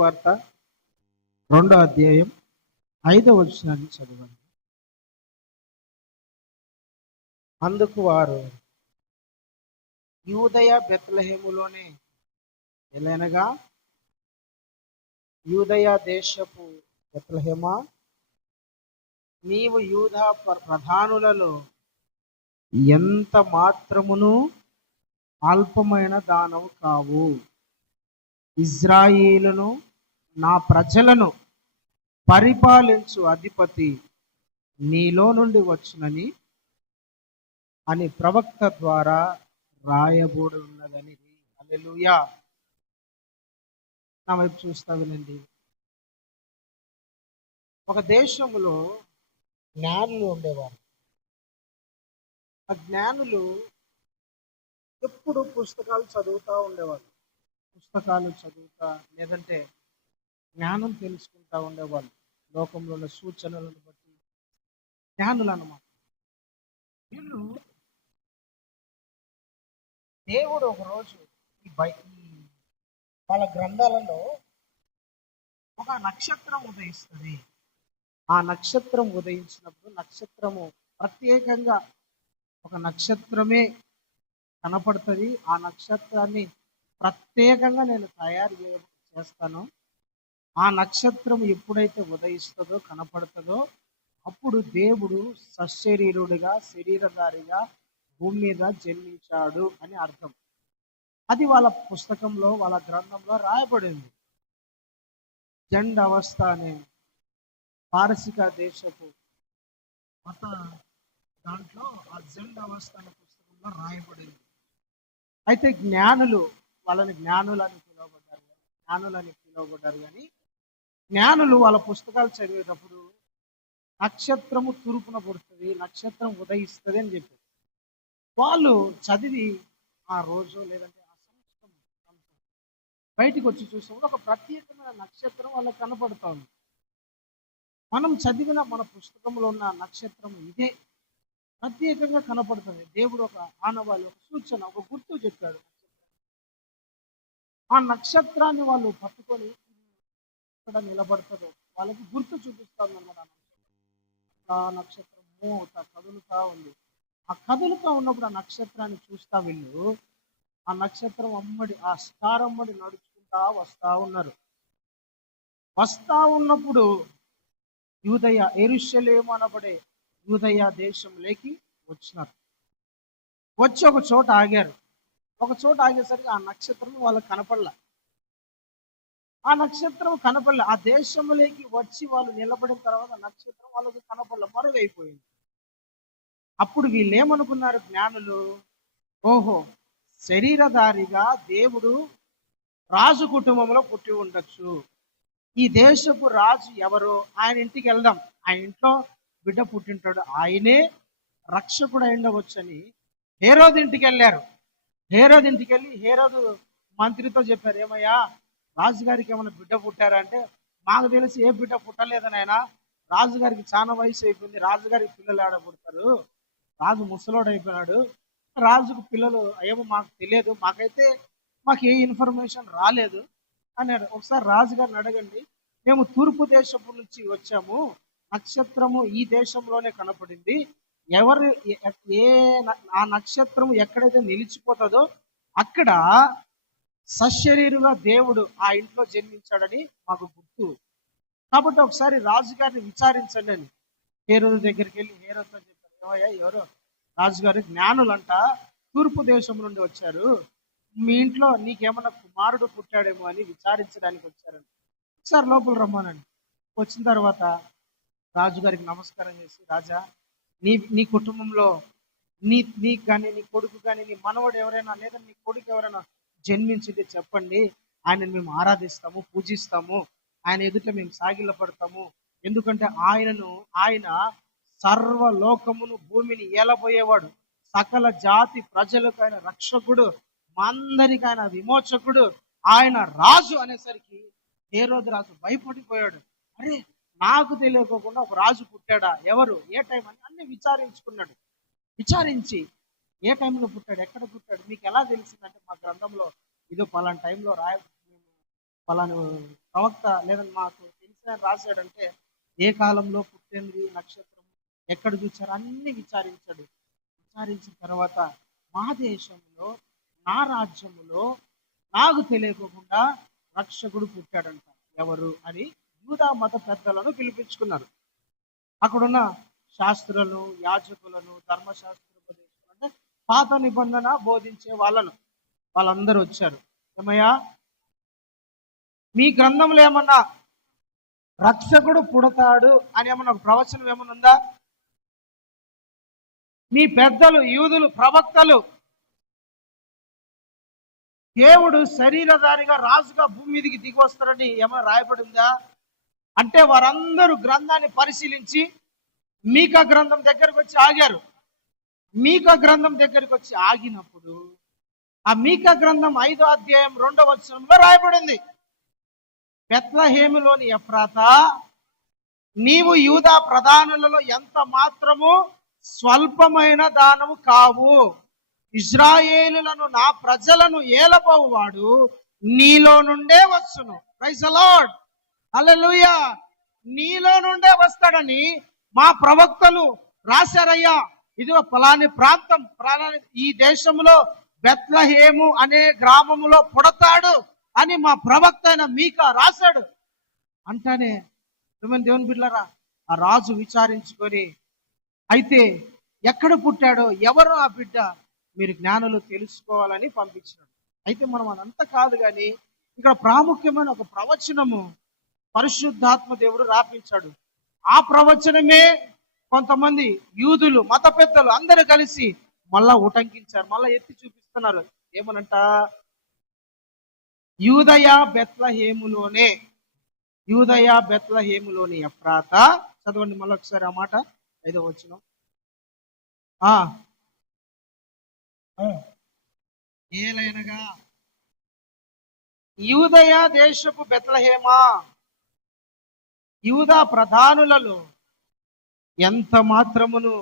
వార్త 2వ అధ్యాయం 5వ వచనాన్ని చదవండి. అందుకు వారు, యూదయ బెత్లెహేములోనే ఎలనగా యూదయ దేశపు బెత్లెహేమా, నీవు యూదా ప్రధానులలో ఎంత మాత్రమును అల్పమైన దానవు కావు. ఇజ్రాయేలును నా ప్రజలను పరిపాలించు అధిపతి నీలో నుండి వచ్చునని అని ప్రవక్త ద్వారా రాయబడి ఉన్నదని. హల్లెలూయా. నా వైపు చూస్తా వినండి. ఒక దేశంలో జ్ఞానులు ఉండేవారు. ఆ జ్ఞానులు ఎప్పుడు పుస్తకాలు చదువుతూ ఉండేవాళ్ళు. పుస్తకాలు చదువుతా లేదంటే జ్ఞానం తెలుసుకుంటా ఉండేవాళ్ళు. లోకంలో ఉన్న సూచనలను బట్టి జ్ఞానులు అన్నమాట. వీళ్ళు దేవుడు ఒకరోజు వాళ్ళ గ్రంథాలలో ఒక నక్షత్రం ఉదయిస్తుంది. ఆ నక్షత్రం ఉదయించినప్పుడు నక్షత్రము ప్రత్యేకంగా ఒక నక్షత్రమే కనపడుతుంది. ఆ నక్షత్రాన్ని ప్రత్యేకంగా నేను తయారు చేస్తాను. ఆ నక్షత్రం ఎప్పుడైతే ఉదయిస్తుందో కనపడుతుందో అప్పుడు దేవుడు సశరీరుడిగా శరీరధారిగా భూమి మీద జన్మించాడు అని అర్థం. అది వాళ్ళ పుస్తకంలో వాళ్ళ గ్రంథంలో రాయబడింది. జండ్ అవస్థ అనే పారసిక దేశపు మత దాంట్లో ఆ జండ్ అవస్థ అనే పుస్తకంలో రాయబడింది. అయితే జ్ఞానులు వాళ్ళని జ్ఞానులని పిలువబడ్డారు కానీ జ్ఞానులు వాళ్ళ పుస్తకాలు చదివేటప్పుడు నక్షత్రము తూర్పున పడుతుంది, నక్షత్రం ఉదయిస్తుంది అని చెప్పారు. వాళ్ళు చదివి ఆ రోజు లేదంటే ఆ సంవత్సరం బయటికి వచ్చి చూసినప్పుడు ఒక ప్రత్యేకమైన నక్షత్రం వాళ్ళకి కనపడుతూ ఉంది. మనం చదివిన మన పుస్తకంలో ఉన్న నక్షత్రం ఇదే ప్రత్యేకంగా కనపడుతుంది. దేవుడు ఒక ఆనవాళ్ళు, ఒక సూచన, ఒక గుర్తు చెప్పాడు. ఆ నక్షత్రాన్ని వాళ్ళు పట్టుకొని ఎక్కడ నిలబడుతుందో వాళ్ళకి గుర్తు చూపిస్తాను అన్నమాట. ఆ నక్షత్రం కదులుతా ఉంది. ఆ కదులుతా ఉన్నప్పుడు ఆ నక్షత్రాన్ని చూస్తా వీళ్ళు ఆ నక్షత్రం అమ్మడి ఆ స్టార్ అమ్మడి నడుచుకుంటా వస్తా ఉన్నారు. వస్తా ఉన్నప్పుడు యూదయ యెరూషలేము అనబడే యూదయ దేశంలోకి వచ్చినారు. వచ్చి ఒక చోట ఆగారు. ఒక చోట ఆగేసరికి ఆ నక్షత్రం వాళ్ళకి కనపడలే. ఆ దేశంలోకి వచ్చి వాళ్ళు నిలబడిన తర్వాత నక్షత్రం వాళ్ళకి కనపడలే, మరుగైపోయింది. అప్పుడు వీళ్ళు ఏమనుకున్నారు జ్ఞానులు, ఓహో శరీరధారిగా దేవుడు రాజు కుటుంబంలో పుట్టి ఉండొచ్చు. ఈ దేశపు రాజు ఎవరో ఆయన ఇంటికి వెళ్దాం, ఆయన ఇంట్లో బిడ్డ పుట్టింటాడు, ఆయనే రక్షకుడు అయిండవచ్చని హేరోదు ఇంటికి వెళ్ళారు. హేరోదు ఇంటికి వెళ్ళి హేరోదు మంత్రితో చెప్పారు, ఏమయ్యా రాజుగారికి ఏమైనా బిడ్డ పుట్టారంటే, మాకు తెలిసి ఏ బిడ్డ పుట్టలేదని. ఆయన రాజుగారికి చాలా వయసు అయిపోయింది, రాజుగారికి పిల్లలు ఆడ పుడతారు, రాజు ముసలోడు అయిపోయినాడు, రాజుకు పిల్లలు ఏమో మాకు తెలియదు, మాకు ఏ ఇన్ఫర్మేషన్ రాలేదు అన్నాడు. ఒకసారి రాజుగారిని అడగండి, మేము తూర్పు దేశపు నుంచి వచ్చాము, నక్షత్రము ఈ దేశంలోనే కనపడింది, ఆ నక్షత్రం ఎక్కడైతే నిలిచిపోతుందో అక్కడ సశరీరుగా దేవుడు ఆ ఇంట్లో జన్మించాడని మాకు గుర్తు. కాబట్టి ఒకసారి రాజుగారిని విచారించండి అని హేరోదు దగ్గరికి వెళ్ళి హేరోదుతో చెప్పారు, ఏమయ్యా ఎవరో రాజుగారు జ్ఞానులంట తూర్పు దేశం నుండి వచ్చారు, మీ ఇంట్లో నీకేమన్నా కుమారుడు పుట్టాడేమో అని విచారించడానికి వచ్చారని. ఒకసారి లోపల రమ్మానండి. వచ్చిన తర్వాత రాజుగారికి నమస్కారం చేసి, రాజా నీ కుటుంబంలో నీకు కానీ నీ కొడుకు కానీ నీ మనవడు ఎవరైనా లేదా నీ కొడుకు ఎవరైనా జన్మించింది చెప్పండి, ఆయనను మేము ఆరాధిస్తాము, పూజిస్తాము, ఆయన ఎదుట మేము సాగిలపడతాము, ఎందుకంటే ఆయన సర్వలోకమును భూమిని ఏలబోయేవాడు, సకల జాతి ప్రజలకు ఆయన రక్షకుడు, అందరికి ఆయన విమోచకుడు, ఆయన రాజు అనేసరికి హేరోదు రాజు భయపడిపోయాడు. అరే నాకు తెలియకోకుండా ఒక రాజు పుట్టాడా, ఎవరు, ఏ టైం అని అన్ని విచారించుకున్నాడు. విచారించి ఏ టైంలో పుట్టాడు, ఎక్కడ పుట్టాడు, మీకు ఎలా తెలిసిందంటే మా గ్రంథంలో ఇదో పలానా టైంలో పలాను ప్రవక్త లేదని మాకు తెలిసిన రాశాడంటే ఏ కాలంలో పుట్టింది నక్షత్రం ఎక్కడ చూచారు అన్ని విచారించాడు. విచారించిన తర్వాత మా దేశంలో నా రాజ్యములో నాకు తెలియకుండా రక్షకుడు పుట్టాడంట. ఎవరు అని యూదా మత పెద్దలను పిలిపించుకున్నారు. అక్కడున్న శాస్త్రులను, యాజకులను, ధర్మశాస్త్ర ఉపదేశకులు అంటే పాత నిబంధన బోధించే వాళ్ళందరూ వచ్చారు. ఏమయ్యా, మీ గ్రంథంలో ఏమన్నా రక్షకుడు పుడతాడు అని ఏమన్నా ఒక ప్రవచనం ఏమన్నా ఉందా? మీ పెద్దలు, యూదులు, ప్రవక్తలు దేవుడు శరీరధారిగా రాజుగా భూమి మీదకి దిగి వస్తారని ఏమైనా రాయబడిందా అంటే వారందరూ గ్రంథాన్ని పరిశీలించి మీకా గ్రంథం దగ్గరకు వచ్చి ఆగారు. మీకా గ్రంథం దగ్గరికి వచ్చి ఆగినప్పుడు ఆ మీకా గ్రంథం 5వ అధ్యాయం 2వ వచనంలో రాయబడింది, బెత్లెహేములోని ఎఫ్రాతా, నీవు యూదా ప్రధానులలో ఎంత మాత్రము స్వల్పమైన దానము కావు. ఇజ్రాయేలులను నా ప్రజలను ఏలబోవాడు నీలో నుండే వచ్చును. ప్రైజ్ ది లార్డ్, హల్లెలూయా. నీలో నుండే వస్తాడని మా ప్రవక్తలు రాశారయ్యా. ఇదిగో పలాని ప్రాంతం, ఈ దేశంలో బెత్లెహేము అనే గ్రామములో పుడతాడు అని మా ప్రవక్త అయిన మీకా రాశాడు అంటానే దేవుని బిడ్డలారా, ఆ రాజు విచారించుకొని అయితే ఎక్కడ పుట్టాడో, ఎవరు ఆ బిడ్డ, మీరు జ్ఞానులు తెలుసుకోవాలని పంపించినాడు. అయితే మనం అదంతా కాదు కానీ ఇక్కడ ప్రాముఖ్యమైన ఒక ప్రవచనము పరిశుద్ధాత్మ దేవుడు రాపించాడు. ఆ ప్రవచనమే కొంతమంది యూదులు, మత పెద్దలు అందరూ కలిసి మళ్ళా ఉటంకించారు, మళ్ళా ఎత్తి చూపిస్తున్నారు. ఏమనంట, యూదయ బెత్లెహేములోని ఎఫ్రాతా. చదవండి మళ్ళీ ఒకసారి ఆ మాట, 5వ వచనం. ఏలైనగా యూదయ దేశపు బెత్లెహేమా, యూదా ప్రధానులలో ఎంత మాత్రమును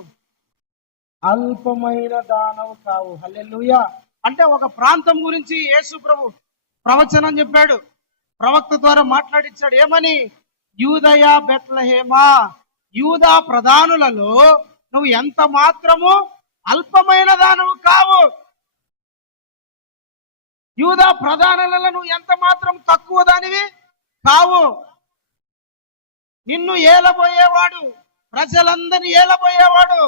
అల్పమైన దానవు కావు. హల్లెలూయా. అంటే ఒక ప్రాంతం గురించి యేసు ప్రభు ప్రవచనం చెప్పాడు, ప్రవక్త ద్వారా మాట్లాడించాడు. ఏమని? యూదయ బెత్లెహేమా, యూదా ప్రధానులలో నువ్వు ఎంత మాత్రము అల్పమైన దానవు కావు. యూదా ప్రధానులలో నువ్వు ఎంత మాత్రం తక్కువ దానివి కావు. నిన్ను ఏలబోయేవాడు, ప్రజలందరినీ ఏలబోయేవాడు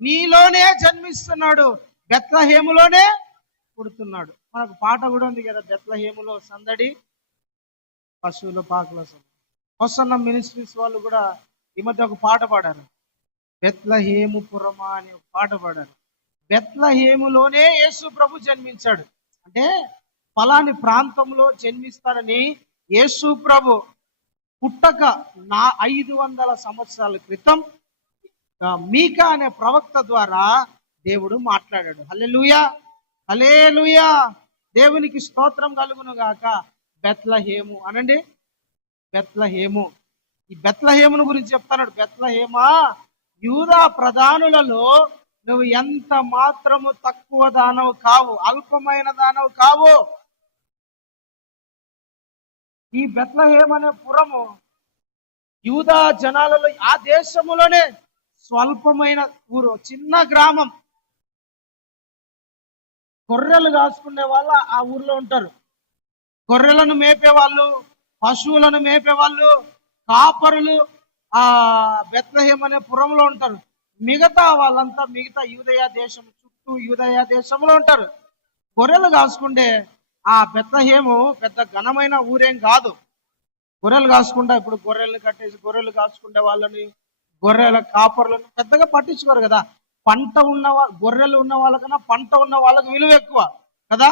నీలోనే జన్మిస్తున్నాడు, బెత్లెహేములోనే పుడుతున్నాడు. మనకు పాట కూడా ఉంది కదా, బెత్లెహేములో సందడి, పశువుల పాకల సందడి. హోసన్న మినిస్ట్రీస్ వాళ్ళు కూడా ఈ మధ్య ఒక పాట పాడారు, బెత్లెహేము పురమా అని ఒక పాట పాడారు. బెత్లెహేములోనే యేసు ప్రభు జన్మించాడు. అంటే ఫలాని ప్రాంతంలో జన్మిస్తాడని యేసు ప్రభు పుట్టక 500 సంవత్సరాల క్రితం మీకా అనే ప్రవక్త ద్వారా దేవుడు మాట్లాడాడు. హల్లెలూయా, హల్లెలూయా. దేవునికి స్తోత్రం కలుగును గాక. బెత్లెహేము అనండి, బెత్లెహేము. ఈ బెత్లెహేమును గురించి చెప్తాడు. బెత్లెహేమా, యూదా ప్రధానులలో నువ్వు ఎంత మాత్రము తక్కువ దానవు కావు, అల్పమైన దానవు కావు. ఈ బెత్లెహేము అనే పురము యూదా జనాలలో, ఆ దేశములోనే స్వల్పమైన ఊరు, చిన్న గ్రామం. గొర్రెలు కాసుకునే వాళ్ళు ఆ ఊర్లో ఉంటారు. గొర్రెలను మేపేవాళ్ళు, పశువులను మేపేవాళ్ళు, కాపరులు ఆ బెత్లెహేము అనే పురంలో ఉంటారు. మిగతా వాళ్ళంతా మిగతా యూదయ దేశం చుట్టూ యూదయ దేశంలో ఉంటారు. గొర్రెలు కాసుకుంటే ఆ బెత్లెహేము పెద్ద ఘనమైన ఊరేం కాదు. గొర్రెలు కాసుకుంటా, ఇప్పుడు గొర్రెలను కట్టేసి గొర్రెలు కాసుకుంటే వాళ్ళని, గొర్రెల కాపర్లను పెద్దగా పట్టించుకోరు కదా. పంట ఉన్న గొర్రెలు ఉన్న వాళ్ళకన్నా పంట ఉన్న వాళ్ళకు విలువ ఎక్కువ కదా.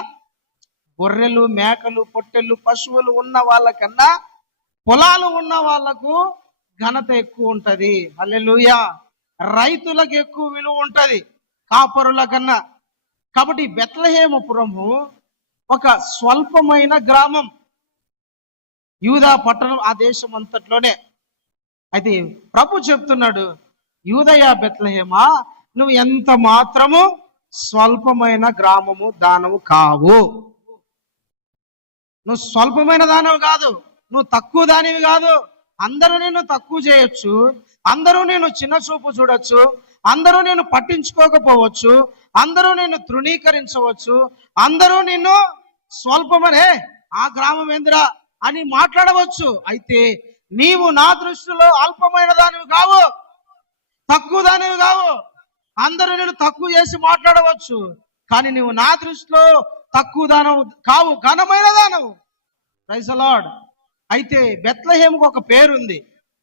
గొర్రెలు, మేకలు, పొట్టెళ్ళు, పశువులు ఉన్న వాళ్ళకన్నా పొలాలు ఉన్న వాళ్ళకు ఘనత ఎక్కువ ఉంటది. హల్లెలూయా. రైతులకు ఎక్కువ విలువ ఉంటది కాపరుల కన్నా. కాబట్టి బెత్లెహేము పురము ఒక స్వల్పమైన గ్రామం, యూదా పట్టణం ఆ దేశం అంతట్లోనే. అయితే ప్రభు చెప్తున్నాడు, యూదయ బెత్లెహేమా, నువ్వు ఎంత మాత్రము స్వల్పమైన గ్రామము దానవు కావు. నువ్వు స్వల్పమైన దానివి కాదు, నువ్వు తక్కువ దానివి కాదు. అందరూ నిన్ను తక్కువ చేయొచ్చు, అందరూ నేను చిన్న చూపు చూడొచ్చు, అందరూ నేను పట్టించుకోకపోవచ్చు, అందరూ నిన్ను తృణీకరించవచ్చు, అందరూ నిన్ను స్వల్పమనే ఆ గ్రామం ఏందిరా అని మాట్లాడవచ్చు. అయితే నీవు నా దృష్టిలో అల్పమైన దానివి కావు, తక్కువ దానివి కావు. అందరూ నేను తక్కువ చేసి మాట్లాడవచ్చు, కానీ నువ్వు నా దృష్టిలో తక్కువ దానవు కావు, ఘనమైన దానవు. Praise the lord. అయితే బెత్లెహేముకు ఒక పేరుంది.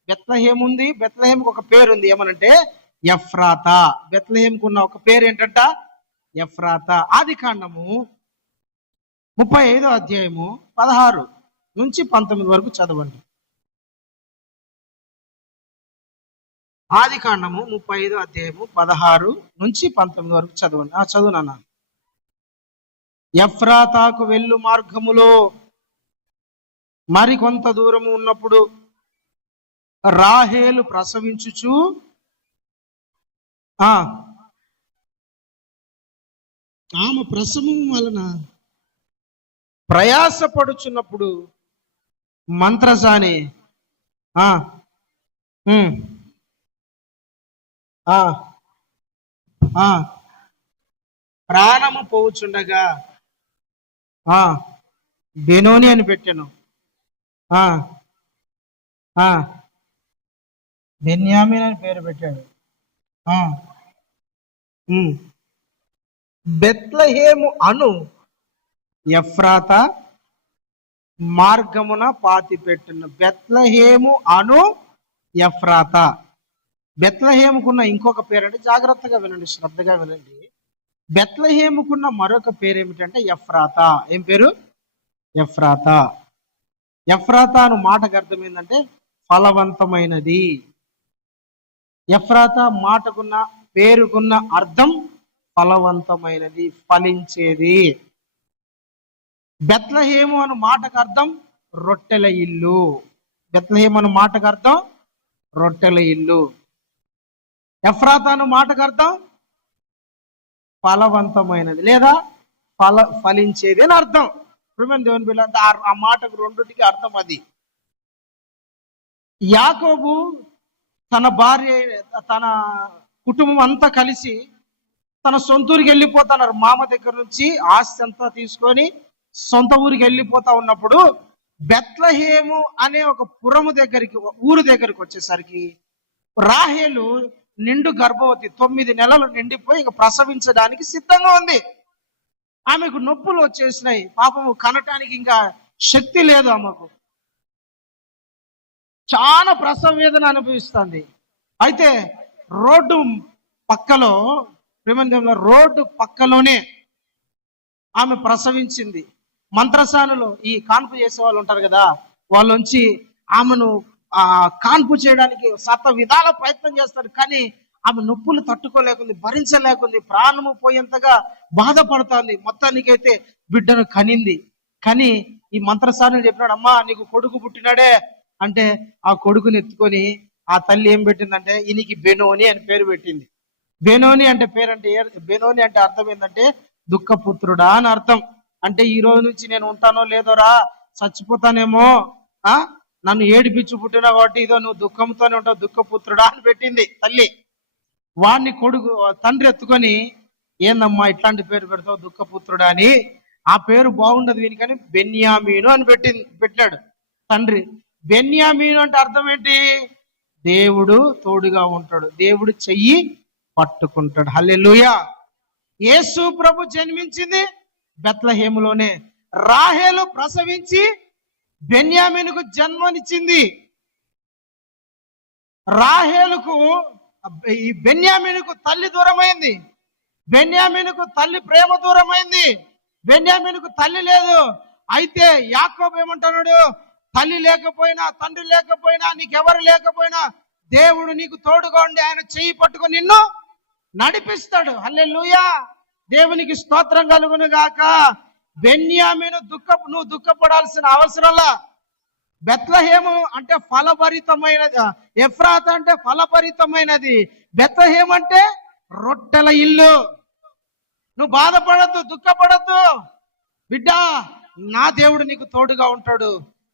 బెత్లెహేముకు ఒక పేరుంది, ఏమనంటే ఎఫ్రాతా. బెత్లెహేముకు ఉన్న ఒక పేరు ఏంటంట, ఎఫ్రాతా. ఆదికాండము 35వ అధ్యాయము 16 నుంచి 19 వరకు చదవండి. ఆదికాండము 35వ అధ్యాయము 16 నుంచి 19 వరకు చదవండి. చదువు నాన్న. ఎఫ్రాతాకు వెళ్ళు మార్గములో మరి కొంత దూరము ఉన్నప్పుడు రాహేలు ప్రసవించుచు ఆమె ప్రసవం వలన ప్రయాసపడుచున్నప్పుడు మంత్రసాని ప్రాణము పోవుచుండగా బెనోని అని పెట్టాను. బెన్యామిన్ అని పేరు పెట్టాడు. బెత్లెహేము అను ఎఫ్రాతా మార్గమున పాతి పెట్టిన. బెత్లెహేము అను ఎఫ్రాతా. బెత్లెహేముకున్న ఇంకొక పేరు అంటే, జాగ్రత్తగా వినండి, శ్రద్ధగా వినండి. బెత్లెహేముకున్న మరొక పేరు ఏమిటంటే ఎఫ్రాతా. ఏం పేరు? ఎఫ్రాతా. ఎఫ్రాతా అను మాటకు అర్థం ఏంటంటే ఫలవంతమైనది. ఎఫ్రాతా మాటకున్న పేరుకున్న అర్థం ఫలవంతమైనది, ఫలించేది. బెత్లెహేము అను మాటకు అర్థం రొట్టెల ఇల్లు. బెత్లెహేము అను మాటకు అర్థం రొట్టెల ఇల్లు. ఎఫ్రాతా అను మాటకు అర్థం ఫలవంతమైనది లేదా ఫలించేది అని అర్థం. ప్రియమైన దేవుని బిడ్డ, ఆ మాటకు రెండుటికి అర్థం అది. యాకోబు తన భార్య, తన కుటుంబం అంతా కలిసి తన సొంత ఊరికి వెళ్ళిపోతున్నారు. మామ దగ్గర నుంచి ఆస్తి అంతా తీసుకొని సొంత ఊరికి వెళ్ళిపోతా ఉన్నప్పుడు బెత్లెహేము అనే ఒక పురము దగ్గరికి, ఊరు దగ్గరికి వచ్చేసరికి రాహేలు నిండు గర్భవతి, 9 నెలలు నిండిపోయి ఇక ప్రసవించడానికి సిద్ధంగా ఉంది. ఆమెకు నొప్పులు వచ్చేసినాయి. పాపము కనటానికి ఇంకా శక్తి లేదు. ఆమెకు చాలా ప్రసవ వేదన అనుభవిస్తుంది. అయితే రోడ్డు పక్కలో, రోడ్డు పక్కలోనే ఆమె ప్రసవించింది. మంత్రసానులు, ఈ కాన్పు చేసే వాళ్ళు ఉంటారు కదా, వాళ్ళొంచి ఆమెను కాన్పు చేయడానికి శత విధాల ప్రయత్నం చేస్తారు. కానీ ఆమె నొప్పులు తట్టుకోలేకుంది, భరించలేకుంది, ప్రాణము పోయేంతగా బాధపడుతుంది. మొత్తానికైతే బిడ్డను కనింది. కానీ ఈ మంత్రసానులు చెప్పినాడు, అమ్మా నీకు కొడుకు పుట్టినాడే అంటే ఆ కొడుకుని ఎత్తుకొని ఆ తల్లి ఏం పెట్టిందంటే ఈయనకి బెనోని అని పేరు పెట్టింది. బెనోని అంటే బెనోని అంటే అర్థం ఏంటంటే దుఃఖపుత్రుడా అని అర్థం. అంటే ఈ రోజు నుంచి నేను ఉంటానో లేదోరా, చచ్చిపోతానేమో, నన్ను ఏడిపించి పుట్టినా కాబట్టి ఇదో నువ్వు దుఃఖంతోనే ఉంటావు, దుఃఖపుత్రుడా అని పెట్టింది తల్లి. వాడిని తండ్రి ఎత్తుకొని, ఏందమ్మా ఇట్లాంటి పేరు పెడతావు దుఃఖపుత్రుడా అని, ఆ పేరు బాగుండదు వీనికని బెన్యామీను అని పెట్టాడు తండ్రి. బెన్యామీను అంటే అర్థం ఏంటి? దేవుడు తోడుగా ఉంటాడు, దేవుడు చెయ్యి పట్టుకుంటాడు. హల్లెలూయా. యేసు ప్రభు జన్మించింది బెత్లెహేములోనే. రాహేలు ప్రసవించి బెన్యామీనుకు జన్మనిచ్చింది. రాహేలుకు ఈ బెన్యామీనుకు తల్లి దూరమైంది, బెన్యామీనుకు తల్లి ప్రేమ దూరమైంది, బెన్యామీనుకు తల్లి లేదు. అయితే యాకోబు ఏమంటున్నాడు? తల్లి లేకపోయినా, తండ్రి లేకపోయినా, నీకెవరు లేకపోయినా దేవుడు నీకు తోడుగా ఉండి ఆయన చెయ్యి పట్టుకొని నిన్ను నడిపిస్తాడు. హల్లెలూయా. దేవునికి స్తోత్రం కలుగును గాక. బెన్యామీను నువ్వు దుఃఖపడాల్సిన అవసరంలా. బెత్లెహేము అంటే ఫలభరితమైనది, ఎఫ్రాతా అంటే ఫలభరితమైనది, బెత్లెహేము అంటే రొట్టెల ఇల్లు. నువ్వు బాధపడద్దు, దుఃఖపడద్దు బిడ్డ. నా దేవుడు నీకు తోడుగా ఉంటాడు.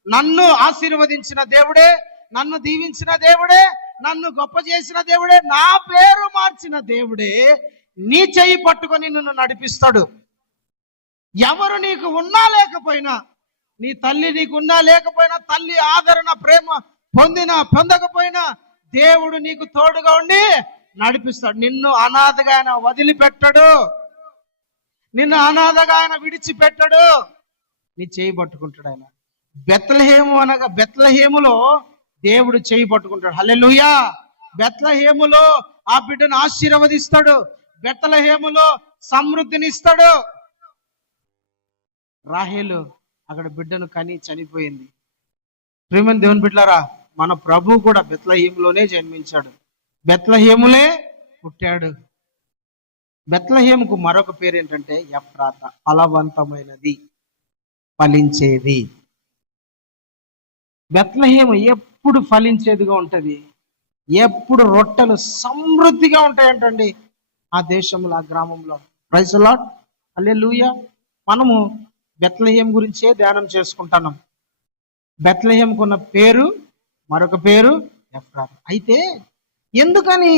నన్ను ఆశీర్వదించిన దేవుడే, నన్ను దీవించిన దేవుడే, నన్ను గొప్ప చేసిన దేవుడే, నా పేరు మార్చిన దేవుడే నీ చెయ్యి పట్టుకొని నిన్ను నడిపిస్తాడు. ఎవరు నీకు ఉన్నా లేకపోయినా, నీ తల్లి నీకు ఉన్నా లేకపోయినా, తల్లి ఆదరణ ప్రేమ పొందకపోయినా దేవుడు నీకు తోడుగా ఉండి నడిపిస్తాడు. నిన్ను అనాథగా ఆయన వదిలిపెట్టడు, నిన్ను అనాథగా ఆయన విడిచిపెట్టడు. నీ చేయి పట్టుకుంటాడు ఆయన. బెత్లెహేము అనగా బెత్లెహేములో దేవుడు చేయి పట్టుకుంటాడు. హల్లెలూయా. బెత్లెహేములో ఆ బిడ్డను ఆశీర్వదిస్తాడు. బెత్లెహేములో సమృద్ధిని ఇస్తాడు. రాహేలు అక్కడ బిడ్డను కని చనిపోయింది. ప్రియమైన దేవుని బిడ్డలారా, మన ప్రభు కూడా బెత్లెహేములోనే జన్మించాడు, బెత్లెహేములే పుట్టాడు. బెత్లెహేముకు మరొక పేరు ఏంటంటే ఎఫ్రాతా, ఫలవంతమైనది, ఫలించేది. బెత్లెహేము ఎప్పుడు ఫలించేదిగా ఉంటది, ఎప్పుడు రొట్టెలు సమృద్ధిగా ఉంటాయంటండి ఆ దేశంలో, ఆ గ్రామంలో. ప్రైజ్ ది లార్డ్, హల్లెలూయా. మనము బెత్లెహేము గురించే ధ్యానం చేసుకుంటున్నాం. బెత్లెహేముకు ఉన్న పేరు, మరొక పేరు ఎఫ్రాతా. అయితే ఎందుకని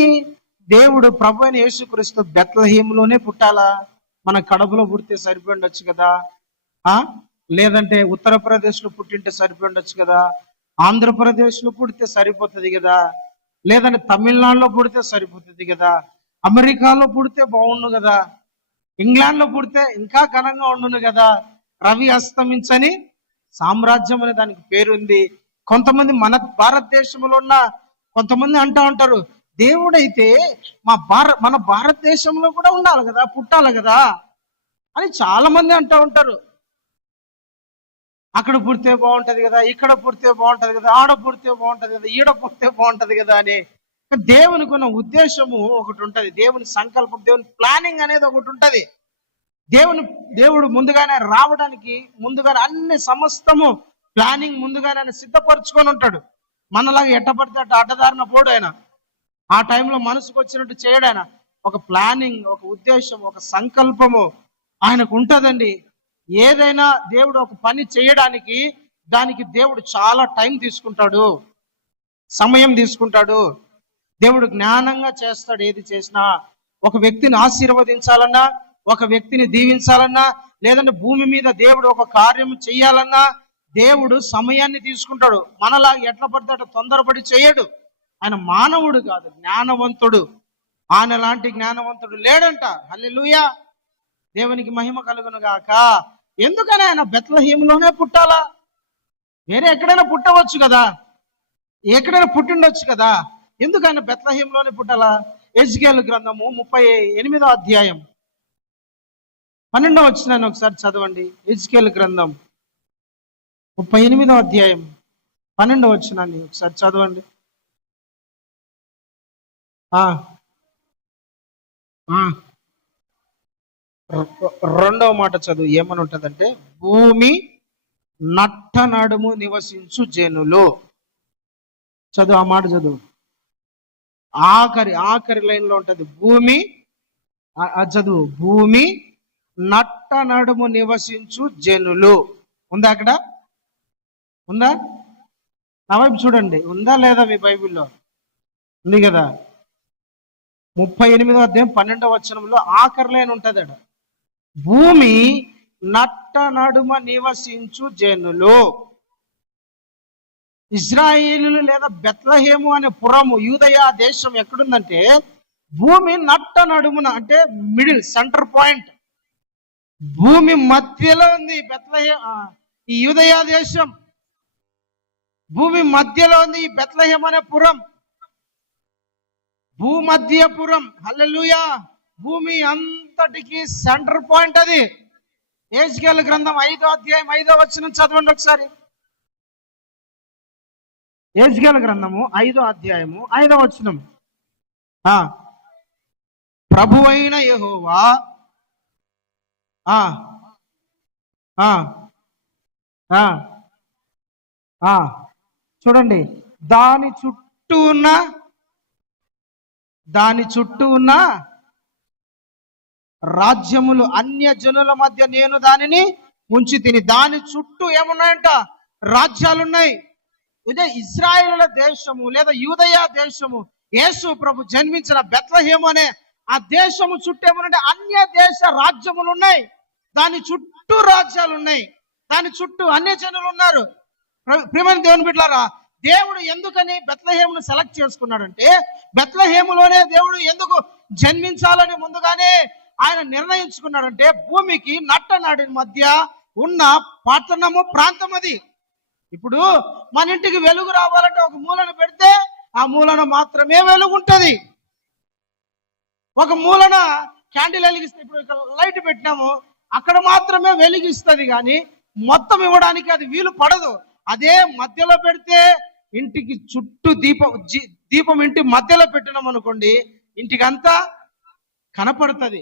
దేవుడు ప్రభు అయిన యేసుక్రీస్తు బెత్లెహేములోనే పుట్టాలా? మన కడపలో పుడితే సరిపోయిండొచ్చు కదా, లేదంటే ఉత్తరప్రదేశ్లో పుట్టింటే సరిపోయిండొచ్చు కదా, ఆంధ్రప్రదేశ్లో పుడితే సరిపోతుంది కదా, లేదంటే తమిళనాడులో పుడితే సరిపోతుంది కదా, అమెరికాలో పుడితే బాగుండు కదా, ఇంగ్లాండ్లో పుడితే ఇంకా ఘనంగా ఉండును కదా. రవి అస్తమించని సామ్రాజ్యం అనే దానికి పేరుంది. కొంతమంది మన భారతదేశంలో ఉన్న కొంతమంది అంటూ ఉంటారు, దేవుడైతే మన భారతదేశంలో కూడా ఉండాలి కదా, పుట్టాలి కదా అని చాలా మంది అంటూ ఉంటారు. అక్కడ పుడితే బాగుంటది కదా, ఇక్కడ పుడితే బాగుంటది కదా, ఆడ పుడితే బాగుంటది కదా, ఈడ పుడితే బాగుంటది కదా అని. దేవునికి ఉన్న ఉద్దేశము ఒకటి ఉంటది, దేవుని సంకల్పం, దేవుని ప్లానింగ్ అనేది ఒకటి ఉంటది. దేవుడు ముందుగానే రావడానికి ముందుగానే అన్ని సమస్తము ప్లానింగ్ ముందుగానే ఆయన సిద్ధపరచుకొని ఉంటాడు. మనలాగా ఎట్టపడితే అట్ట అడ్డదారిన పోడు ఆయన. ఆ టైంలో మనసుకు వచ్చినట్టు చేయడు ఆయన. ఒక ప్లానింగ్, ఒక ఉద్దేశం, ఒక సంకల్పము ఆయనకు ఉంటుందండి. ఏదైనా దేవుడు ఒక పని చేయడానికి దానికి దేవుడు చాలా టైం తీసుకుంటాడు, సమయం తీసుకుంటాడు. దేవుడు జ్ఞానంగా చేస్తాడు ఏది చేసినా. ఒక వ్యక్తిని ఆశీర్వదించాలన్నా, ఒక వ్యక్తిని దీవించాలన్నా, లేదంటే భూమి మీద దేవుడు ఒక కార్యం చెయ్యాలన్నా దేవుడు సమయాన్ని తీసుకుంటాడు. మనలా ఎట్లా పడితే అట్లా తొందరపడి చేయడు. ఆయన మానవుడు కాదు, జ్ఞానవంతుడు. ఆయన లాంటి జ్ఞానవంతుడు లేడంట. హల్లెలూయా, దేవునికి మహిమ కలుగును గాక. ఎందుకని ఆయన బెత్లెహేములోనే పుట్టాలా? వేరే ఎక్కడైనా పుట్టవచ్చు కదా, ఎక్కడైనా పుట్టిండొచ్చు కదా. ఎందుకు ఆయన బెత్లెహేములోనే పుట్టాలా? యెజ్కేలు గ్రంథము 38వ అధ్యాయం 12వ వచనాన్ని ఒకసారి చదవండి. యెజ్కేలు గ్రంథం 38వ అధ్యాయం 12వ వచనాన్ని ఒకసారి చదవండి. రెండవ మాట చదువు. ఏమని ఉంటదంటే, భూమి నట్ట నడుము నివసించు జనులు. చదువు, ఆ మాట చదువు. ఆఖరి లైన్ లో ఉంటది భూమి. చదువు, భూమి నట్ట నడుము నివసించు జనులు. ఉందా అక్కడ? ఉందా? నా వైపు చూడండి, ఉందా లేదా మీ బైబిల్లో? ఉంది కదా. 38వ అధ్యాయం 12వ వచనంలో ఆఖరి లైన్ ఉంటది. భూమి నట్ట నడుమ నివసించు జనులు. ఇజ్రాయేలు లేదా బెత్లెహేము అనే పురము, యూదయ దేశం ఎక్కడుందంటే భూమి నట్ట నడుమున, అంటే మిడిల్, సెంటర్ పాయింట్, భూమి మధ్యలో ఉంది ఈ యూదయ దేశం. భూమి మధ్యలో ఉంది ఈ బెత్లెహేము అనే పురం, భూమధ్యపురం. హల్లెలూయా. భూమి అంతటికి సెంటర్ పాయింట్ అది. యెజ్కేలు గ్రంథం 5వ అధ్యాయం 5వ వచనం చదవండి ఒకసారి. యెజ్కేలు గ్రంథము 5వ అధ్యాయము 5వ వచనం. ప్రభువైన యెహోవా చూడండి, దాని చుట్టూ ఉన్న రాజ్యములు, అన్య జనుల మధ్య నేను దానిని ఉంచి తిని. దాని చుట్టూ ఏమున్నాయంట? రాజ్యాలున్నాయి. ఇదే ఇజ్రాయేలుల దేశము లేదా యూదయ దేశము, యేసు ప్రభు జన్మించిన బెత్లెహేము అనే ఆ దేశము చుట్టూ ఏమనంటే అన్య దేశ రాజ్యములు ఉన్నాయి. దాని చుట్టూ రాజ్యాలు ఉన్నాయి. దాని చుట్టూ అన్య జనులు ఉన్నారు. ప్రియమైన దేవుని బిడ్డలారా, దేవుడు ఎందుకని బెత్లెహేమును సెలెక్ట్ చేసుకున్నాడంటే, బెత్లెహేములోనే దేవుడు ఎందుకు జన్మించాలని ముందుగానే ఆయన నిర్ణయించుకున్నాడంటే, భూమికి నట్టనాడి మధ్య ఉన్న పట్టణము ప్రాంతం అది. ఇప్పుడు మన ఇంటికి వెలుగు రావాలంటే ఒక మూలను పెడితే ఆ మూలన మాత్రమే వెలుగు ఉంటుంది. ఒక మూలన క్యాండిల్ వెలిగిస్తే, ఇప్పుడు లైట్ పెట్టినాము, అక్కడ మాత్రమే వెలిగిస్తుంది, కానీ మొత్తం ఇవ్వడానికి అది వీలు పడదు. అదే మధ్యలో పెడితే, ఇంటికి చుట్టూ దీపం ఇంటి మధ్యలో పెట్టినాం అనుకోండి, ఇంటికి అంతా కనపడుతుంది,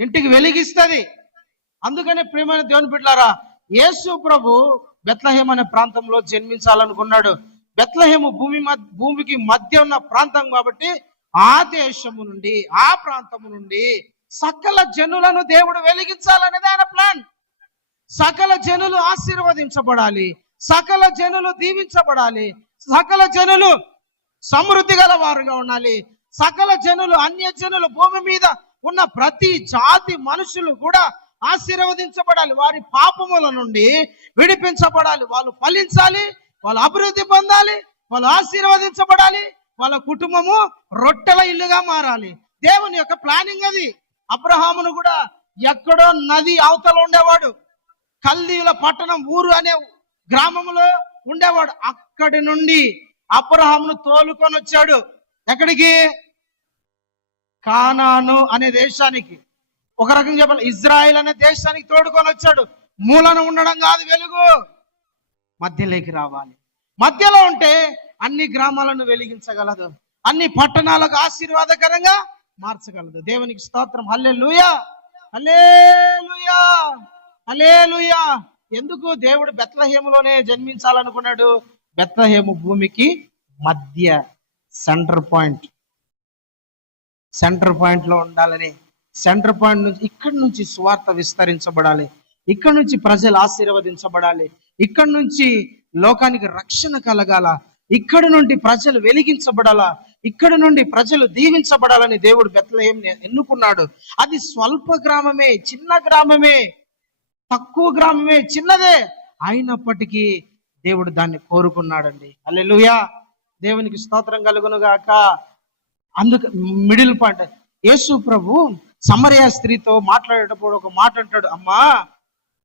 ఇంటికి వెలిగిస్తుంది. అందుకనే ప్రియమైన దేవుని బిడ్డలారా, యేసు ప్రభు బెత్లెహేము అనే ప్రాంతంలో జన్మించాలనుకున్నాడు. బెత్లెహేము భూమికి మధ్య ఉన్న ప్రాంతం కాబట్టి ఆ దేశము నుండి, ఆ ప్రాంతము నుండి సకల జనులను దేవుడు వెలిగించాలనేది ఆయన ప్లాన్. సకల జనులు ఆశీర్వదించబడాలి, సకల జనులు దీవించబడాలి, సకల జనులు సమృద్ధి గల వారుగా ఉండాలి, సకల జనులు, అన్య జనులు, భూమి మీద ఉన్న ప్రతి జాతి మనుషులు కూడా ఆశీర్వదించబడాలి, వారి పాపముల నుండి విడిపించబడాలి, వాళ్ళు ఫలించాలి, వాళ్ళు అభివృద్ధి పొందాలి, వాళ్ళు ఆశీర్వదించబడాలి, వాళ్ళ కుటుంబము రొట్టెల ఇల్లుగా మారాలి. దేవుని యొక్క ప్లానింగ్ అది. అబ్రహామును కూడా ఎక్కడో నది అవతల ఉండేవాడు, కల్దీయుల పట్టణం ఊరు అనే గ్రామంలో ఉండేవాడు. అక్కడి నుండి అబ్రహామును తోలుకొని వచ్చాడు ఎక్కడికి? కానాను అనే దేశానికి. ఒక రకంగా చెప్పాలి, ఇజ్రాయెల్ అనే దేశానికి తోడుకొని వచ్చాడు. మూలన ఉండడం కాదు వెలుగు, మధ్యలోకి రావాలి. మధ్యలో ఉంటే అన్ని గ్రామాలను వెలిగించగలదు, అన్ని పట్టణాలకు ఆశీర్వాదకరంగా మార్చగలదు. దేవునికి స్తోత్రం. హల్లెలూయా, హల్లెలూయా, హల్లెలూయా. ఎందుకు దేవుడు బెత్లెహేములోనే జన్మించాలనుకున్నాడు? బెత్లెహేము భూమికి మధ్య సెంటర్ పాయింట్ లో ఉండాలని. సెంటర్ పాయింట్ నుంచి, ఇక్కడి నుంచి సువార్త విస్తరించబడాలి, ఇక్కడి నుంచి ప్రజలు ఆశీర్వదించబడాలి, ఇక్కడి నుంచి లోకానికి రక్షణ కలగాల, ఇక్కడి నుండి ప్రజలు వెలిగించబడాలా, ఇక్కడి నుండి ప్రజలు దీవించబడాలని దేవుడు బెత్లెహేముని ఎన్నుకున్నాడు. అది స్వల్ప గ్రామమే, చిన్న గ్రామమే, తక్కువ గ్రామమే, చిన్నదే అయినప్పటికీ దేవుడు దాన్ని కోరుకున్నాడండి. హల్లెలూయా, దేవునికి స్తోత్రం కలుగును గాక. అందుకు మిడిల్ పాయింట్, యేసు ప్రభు సమరయ స్త్రీతో మాట్లాడేటప్పుడు ఒక మాట అంటాడు, అమ్మా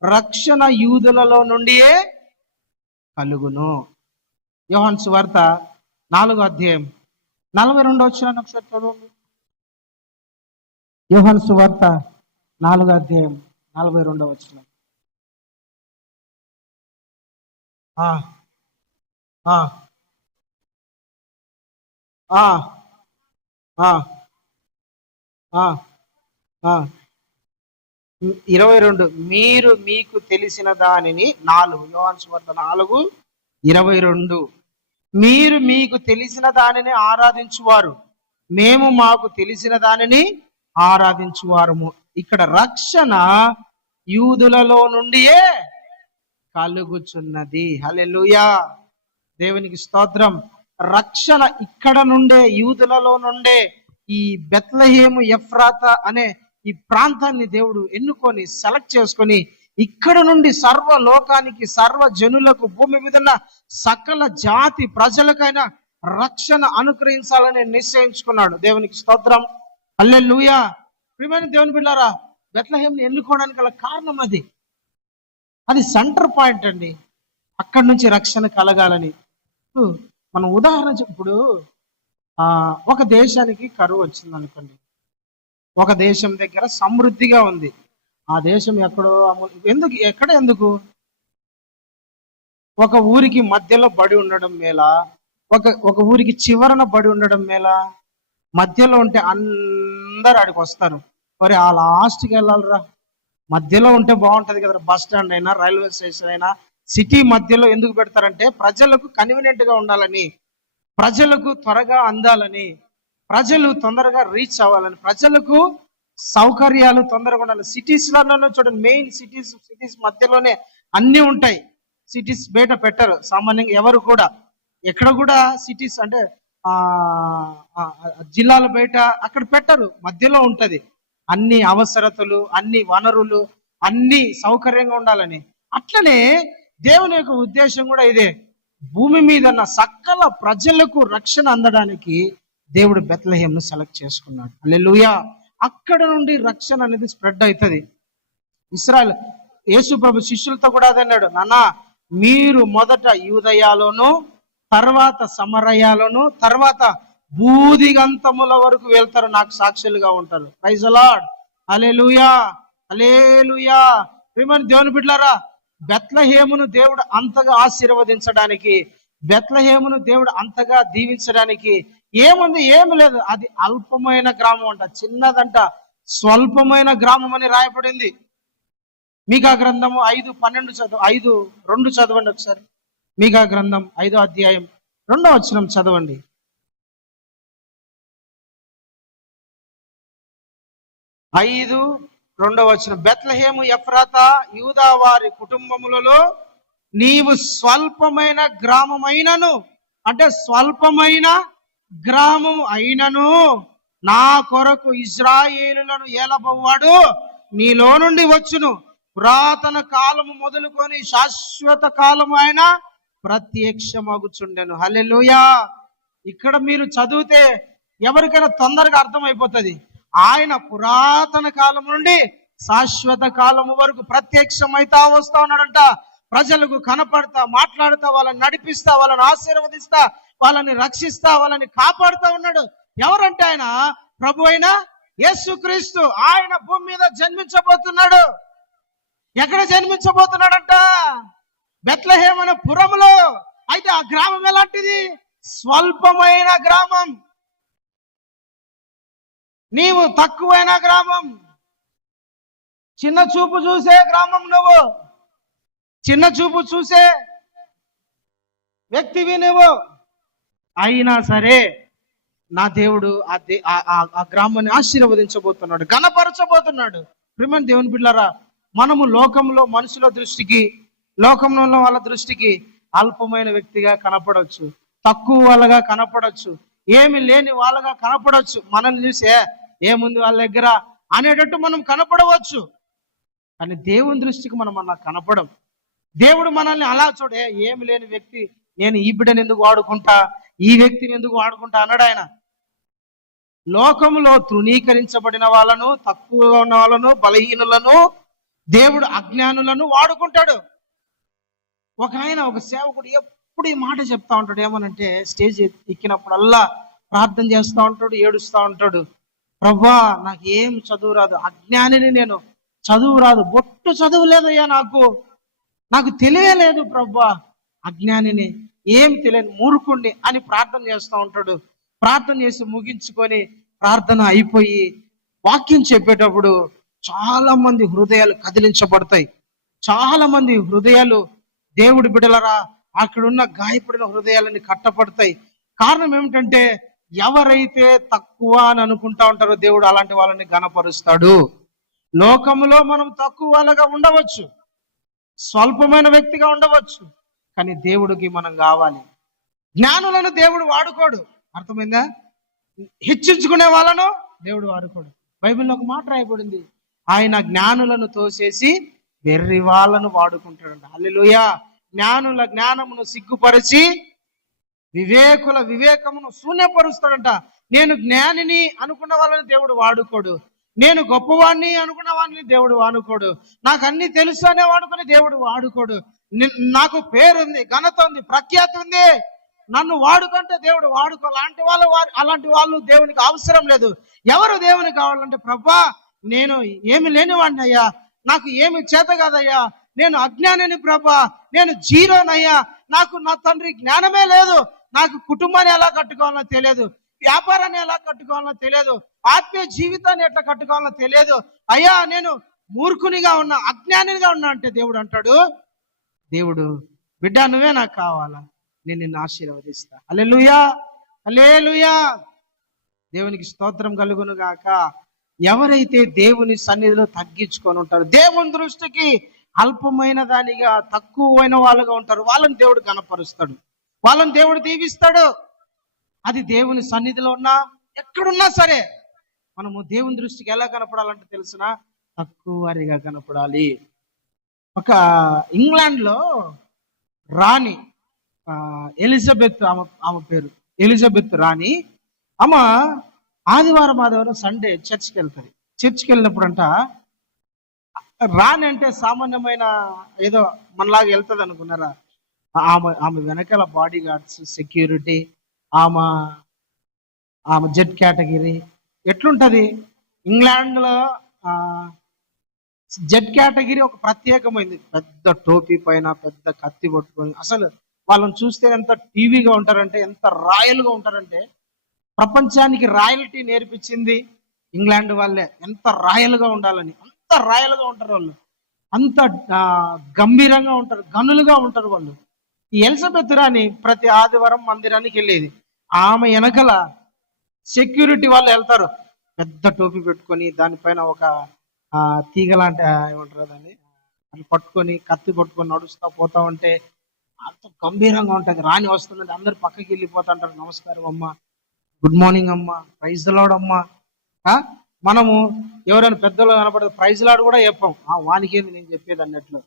రక్షణ యూదులలో నుండియే కలుగును. యోహాను సువార్త 4వ అధ్యాయం 42వ వచనాన్ని ఒకసారి చదవండి. యోహాను సువార్త 4వ అధ్యాయం 42వ వచనం. ఆ ఆ ఆ ఆ ఆ 22, మీరు మీకు తెలిసిన దానిని 4, యోహాను సువార్త 4:22, మీరు మీకు తెలిసిన దానిని ఆరాధించువారు, మేము మాకు తెలిసిన దానిని ఆరాధించువారము. ఇక్కడ రక్షణ యూదులలో నుండియే కలుగుచున్నది. హల్లెలూయా, దేవునికి స్తోత్రం. రక్షణ ఇక్కడ నుండే, యూదులలో నుండే, ఈ బెత్లెహేము ఎఫ్రాతా అనే ఈ ప్రాంతాన్ని దేవుడు ఎన్నుకొని సెలెక్ట్ చేసుకొని ఇక్కడ నుండి సర్వ లోకానికి, సర్వ జనులకు, భూమి మీద ఉన్న సకల జాతి ప్రజలకైనా రక్షణ అనుగ్రహించాలని నిశ్చయించుకున్నాడు. దేవునికి స్తోత్రం. హల్లెలూయా. ప్రియమైన దేవుని బిడ్డలారా, బెత్లెహేముని ఎన్నుకోవడానికి గల కారణం అది సెంటర్ పాయింట్ అండి. అక్కడి నుంచి రక్షణ కలగాలని. మనం ఉదాహరణ ఇప్పుడు ఒక దేశానికి కరువు వచ్చింది అనుకోండి, ఒక దేశం దగ్గర సమృద్ధిగా ఉంది, ఆ దేశం ఎక్కడో ఎందుకు ఒక ఊరికి మధ్యలో బడి ఉండడం మేలా, ఒక ఊరికి చివరన బడి ఉండడం మేలా? మధ్యలో ఉంటే అందరు ఆడికి వస్తారు, మరి ఆ లాస్ట్కి వెళ్ళాలిరా, మధ్యలో ఉంటే బాగుంటది కదా. బస్ స్టాండ్ అయినా, రైల్వే స్టేషన్ అయినా, సిటీ మధ్యలో ఎందుకు పెడతారంటే ప్రజలకు కన్వీనియంట్ గా ఉండాలని, ప్రజలకు త్వరగా అందాలని, ప్రజలు తొందరగా రీచ్ అవ్వాలని, ప్రజలకు సౌకర్యాలు తొందరగా ఉండాలి. సిటీస్లలో చూడండి, మెయిన్ సిటీస్ మధ్యలోనే అన్నీ ఉంటాయి. సిటీస్ బయట పెట్టరు సామాన్యంగా ఎవరు కూడా. ఎక్కడ కూడా సిటీస్ అంటే ఆ జిల్లాల బయట అక్కడ పెట్టరు, మధ్యలో ఉంటది. అన్ని అవసరతలు, అన్ని వనరులు, అన్ని సౌకర్యంగా ఉండాలని. అట్లనే దేవుని యొక్క ఉద్దేశం కూడా ఇదే. భూమి మీద ఉన్న సకల ప్రజలకు రక్షణ అందడానికి దేవుడు బెత్లెహేంను సెలెక్ట్ చేసుకున్నాడు. హల్లెలూయా. అక్కడ నుండి రక్షణ అనేది స్ప్రెడ్ అవుతుంది. ఇశ్రాయేల్ యేసు ప్రభు శిష్యులతో కూడా అదన్నాడు, నాన్నా మీరు మొదట యూదయాలోను, తర్వాత సమరయాలోను, తర్వాత బూదిగంతముల వరకు వెళ్తారు, నాకు సాక్షులుగా ఉంటారు. Praise the Lord. Hallelujah, hallelujah. ప్రియమైన దేవుని బిడ్డలారా, బెత్లెహేమును దేవుడు అంతగా ఆశీర్వదించడానికి, బెత్లెహేమును దేవుడు అంతగా దీవించడానికి ఏముంది? ఏమి లేదు. అది అల్పమైన గ్రామం అంట, చిన్నదంట, స్వల్పమైన గ్రామం అని రాయబడింది. మీకా గ్రంథము 5:12 చదవండి ఒకసారి. మీకా గ్రంథం 5వ అధ్యాయం 2వ వచనం చదవండి. 5:2 వచనం. బెత్లెహేము ఎఫ్రాతా యూదా వారి కుటుంబములలో నీవు స్వల్పమైన గ్రామమైనను, అంటే స్వల్పమైన గ్రామం అయినను, నా కొరకు ఇజ్రాయేలులను ఏలబోవాడు నీలో నుండి వచ్చును. పురాతన కాలము మొదలుకొని శాశ్వత కాలము ఆయన ప్రత్యక్షమగుచుండెను. హల్లెలూయా. ఇక్కడ మీరు చదివితే ఎవరికైనా తొందరగా అర్థమైపోతుంది. ఆయన పురాతన కాలం నుండి శాశ్వత కాలము వరకు ప్రత్యక్షమైతా వస్తా ఉన్నాడంట. ప్రజలకు కనపడతా, మాట్లాడుతా, వాళ్ళని నడిపిస్తా, వాళ్ళని ఆశీర్వదిస్తా, వాళ్ళని రక్షిస్తా, వాళ్ళని కాపాడుతా ఉన్నాడు. ఎవరంటే ఆయన ప్రభు అయిన యేసుక్రీస్తు. ఆయన భూమి మీద జన్మించబోతున్నాడు. ఎక్కడ జన్మించబోతున్నాడంట? బెత్లెహేం అనే పురములో. అయితే ఆ గ్రామం ఎలాంటిది? స్వల్పమైన గ్రామం. నీవు తక్కువైన గ్రామం, చిన్న చూపు చూసే గ్రామం. నువ్వు చిన్న చూపు చూసే వ్యక్తివి నువ్వు. అయినా సరే నా దేవుడు ఆ గ్రామాన్ని ఆశీర్వదించబోతున్నాడు, ఘనపరచబోతున్నాడు. ప్రియమైన దేవుని బిడ్డలారా, మనము లోకంలో మనుషుల దృష్టికి, లోకంలో ఉన్న వాళ్ళ దృష్టికి అల్పమైన వ్యక్తిగా కనపడవచ్చు, తక్కువ వాళ్ళగా కనపడవచ్చు, ఏమి లేని వాళ్ళగా కనపడవచ్చు. మనల్ని చూసే ఏముంది వాళ్ళ దగ్గర అనేటట్టు మనం కనపడవచ్చు. కానీ దేవుని దృష్టికి మనం అలా కనపడం. దేవుడు మనల్ని అలా చూడే, ఏమి లేని వ్యక్తి, నేను ఈ బిడ్డను ఎందుకు వాడుకుంటా, ఈ వ్యక్తిని ఎందుకు వాడుకుంటా అన్నాడు ఆయన. లోకంలో తృణీకరించబడిన వాళ్ళను, తక్కువగా ఉన్న వాళ్ళను, బలహీనులను, దేవుడు అజ్ఞానులను వాడుకుంటాడు. ఒక సేవకుడు ఎప్పుడు ఈ మాట చెప్తా ఉంటాడు. ఏమనంటే, స్టేజ్ ఎక్కినప్పుడల్లా ప్రార్థన చేస్తూ ఉంటాడు, ఏడుస్తూ ఉంటాడు. ప్రభా, నాకు ఏం చదువు రాదు, అజ్ఞానిని నేను, చదువు రాదు, బొట్టు చదువు లేదయ్యా, నాకు తెలియలేదు ప్రభా, అజ్ఞానిని, ఏం తెలియదు, మూర్ఖుణ్ణి అని ప్రార్థన చేస్తూ ఉంటాడు. ప్రార్థన చేసి ముగించుకొని ప్రార్థన అయిపోయి వాక్యం చెప్పేటప్పుడు చాలా మంది హృదయాలు కదిలించబడతాయి. చాలా మంది హృదయాలు, దేవుడి బిడ్డలరా, అక్కడున్న గాయపడిన హృదయాలని కట్టపడతాయి. కారణం ఏమిటంటే, ఎవరైతే తక్కువ అని అనుకుంటా ఉంటారో దేవుడు అలాంటి వాళ్ళని ఘనపరుస్తాడు. లోకములో మనం తక్కువ వాళ్ళగా ఉండవచ్చు, స్వల్పమైన వ్యక్తిగా ఉండవచ్చు, కానీ దేవుడికి మనం కావాలి. జ్ఞానులను దేవుడు వాడుకోడు, అర్థమైందా? హెచ్చించుకునే వాళ్ళను దేవుడు వాడుకోడు. బైబిల్లో ఒక మాట రాయబడింది, ఆయన జ్ఞానులను తోసేసి వెర్రి వాళ్ళను వాడుకుంటాడంట. హల్లెలూయా. జ్ఞానుల జ్ఞానమును సిగ్గుపరిచి వివేకుల వివేకమును శూన్యపరుస్తాడంట. నేను జ్ఞానిని అనుకున్న వాళ్ళని దేవుడు వాడుకోడు, నేను గొప్పవాడిని అనుకున్న వాడిని దేవుడు వాడుకోడు, నాకు అన్ని తెలుసు అనే వాడుకొని దేవుడు వాడుకోడు. నాకు పేరుంది, ఘనత ఉంది, ప్రఖ్యాతి ఉంది, నన్ను వాడుకుంటే దేవుడు వాడుకో. అలాంటి వాళ్ళు దేవునికి అవసరం లేదు. ఎవరు దేవునికి కావాలంటే, ప్రభా నేను ఏమి లేనివాడిని అయ్యా, నాకు ఏమి చేత కాదయ్యా, నేను అజ్ఞానిని ప్రభా, నేను జీరోనయ్యా, నాకు నా తండ్రి జ్ఞానమే లేదు, నాకు కుటుంబాన్ని ఎలా కట్టుకోవాలో తెలియదు, వ్యాపారాన్ని ఎలా కట్టుకోవాలో తెలియదు, ఆత్మీయ జీవితాన్ని ఎట్లా కట్టుకోవాలో తెలియదు అయ్యా, నేను మూర్ఖునిగా ఉన్నా, అజ్ఞానిగా ఉన్నా అంటే దేవుడు అంటాడు, దేవుడు బిడ్డ నువ్వే నాకు కావాలా, నేను నిన్ను ఆశీర్వదిస్తా. హల్లెలూయా, హల్లెలూయా. దేవునికి స్తోత్రం కలుగును గాక. ఎవరైతే దేవుని సన్నిధిలో తగ్గించుకొని ఉంటారో, దేవుని దృష్టికి అల్పమైన దానిగా, తక్కువైన వాళ్ళుగా ఉంటారు, వాళ్ళని దేవుడు కనపరుస్తాడు, వాళ్ళని దేవుడు దీవిస్తాడు. అది దేవుని సన్నిధిలో ఉన్నా ఎక్కడున్నా సరే మనము దేవుని దృష్టికి ఎలా కనపడాలంటే తెలిసిన తక్కువ వారిగా కనపడాలి. ఒక ఇంగ్లాండ్లో రాణి ఎలిజబెత్, ఆమె పేరు ఎలిజబెత్ రాణి. ఆమె ఆదివారం సండే చర్చ్కి వెళ్తుంది. చర్చ్కి వెళ్ళినప్పుడు అంట, రాణి అంటే సామాన్యమైన ఏదో మనలాగా వెళ్తుంది అనుకున్నారా? ఆమె వెనకాల బాడీ గార్డ్స్, సెక్యూరిటీ, ఆమె జెడ్ కేటగిరీ. ఎట్లుంటది ఇంగ్లాండ్లో జెడ్ కేటగిరీ ఒక ప్రత్యేకమైంది. పెద్ద టోపీ పైన పెద్ద కత్తి పట్టుకొని, అసలు వాళ్ళని చూస్తే ఎంత టీవీగా ఉంటారంటే, ఎంత రాయల్గా ఉంటారంటే, ప్రపంచానికి రాయల్టీ నేర్పించింది ఇంగ్లాండ్ వాళ్ళే. ఎంత రాయల్గా ఉండాలని, అంత రాయల్గా ఉంటారు వాళ్ళు, అంత గంభీరంగా ఉంటారు, గనులుగా ఉంటారు వాళ్ళు. ఈ ఎలిజబెత్ రాణి ప్రతి ఆదివారం మందిరానికి వెళ్ళేది. ఆమె వెనకల సెక్యూరిటీ వాళ్ళు వెళ్తారు, పెద్ద టోపీ పెట్టుకొని, దానిపైన ఒక తీగ లాంటి ఏమంటారు దాన్ని, అది పట్టుకొని, కత్తి పట్టుకొని నడుస్తూ పోతా ఉంటే అంత గంభీరంగా ఉంటుంది. రాణి వస్తుందంటే అందరు పక్కకి వెళ్ళిపోతా అంటారు, నమస్కారం అమ్మ, గుడ్ మార్నింగ్ అమ్మ, ప్రైజ్ ది లార్డ్ అమ్మ. మనము ఎవరైనా పెద్దలు కనపడదు, ప్రైజ్ లార్డ్ కూడా చెప్పాం, వానికేంది నేను చెప్పేది అన్నట్లు.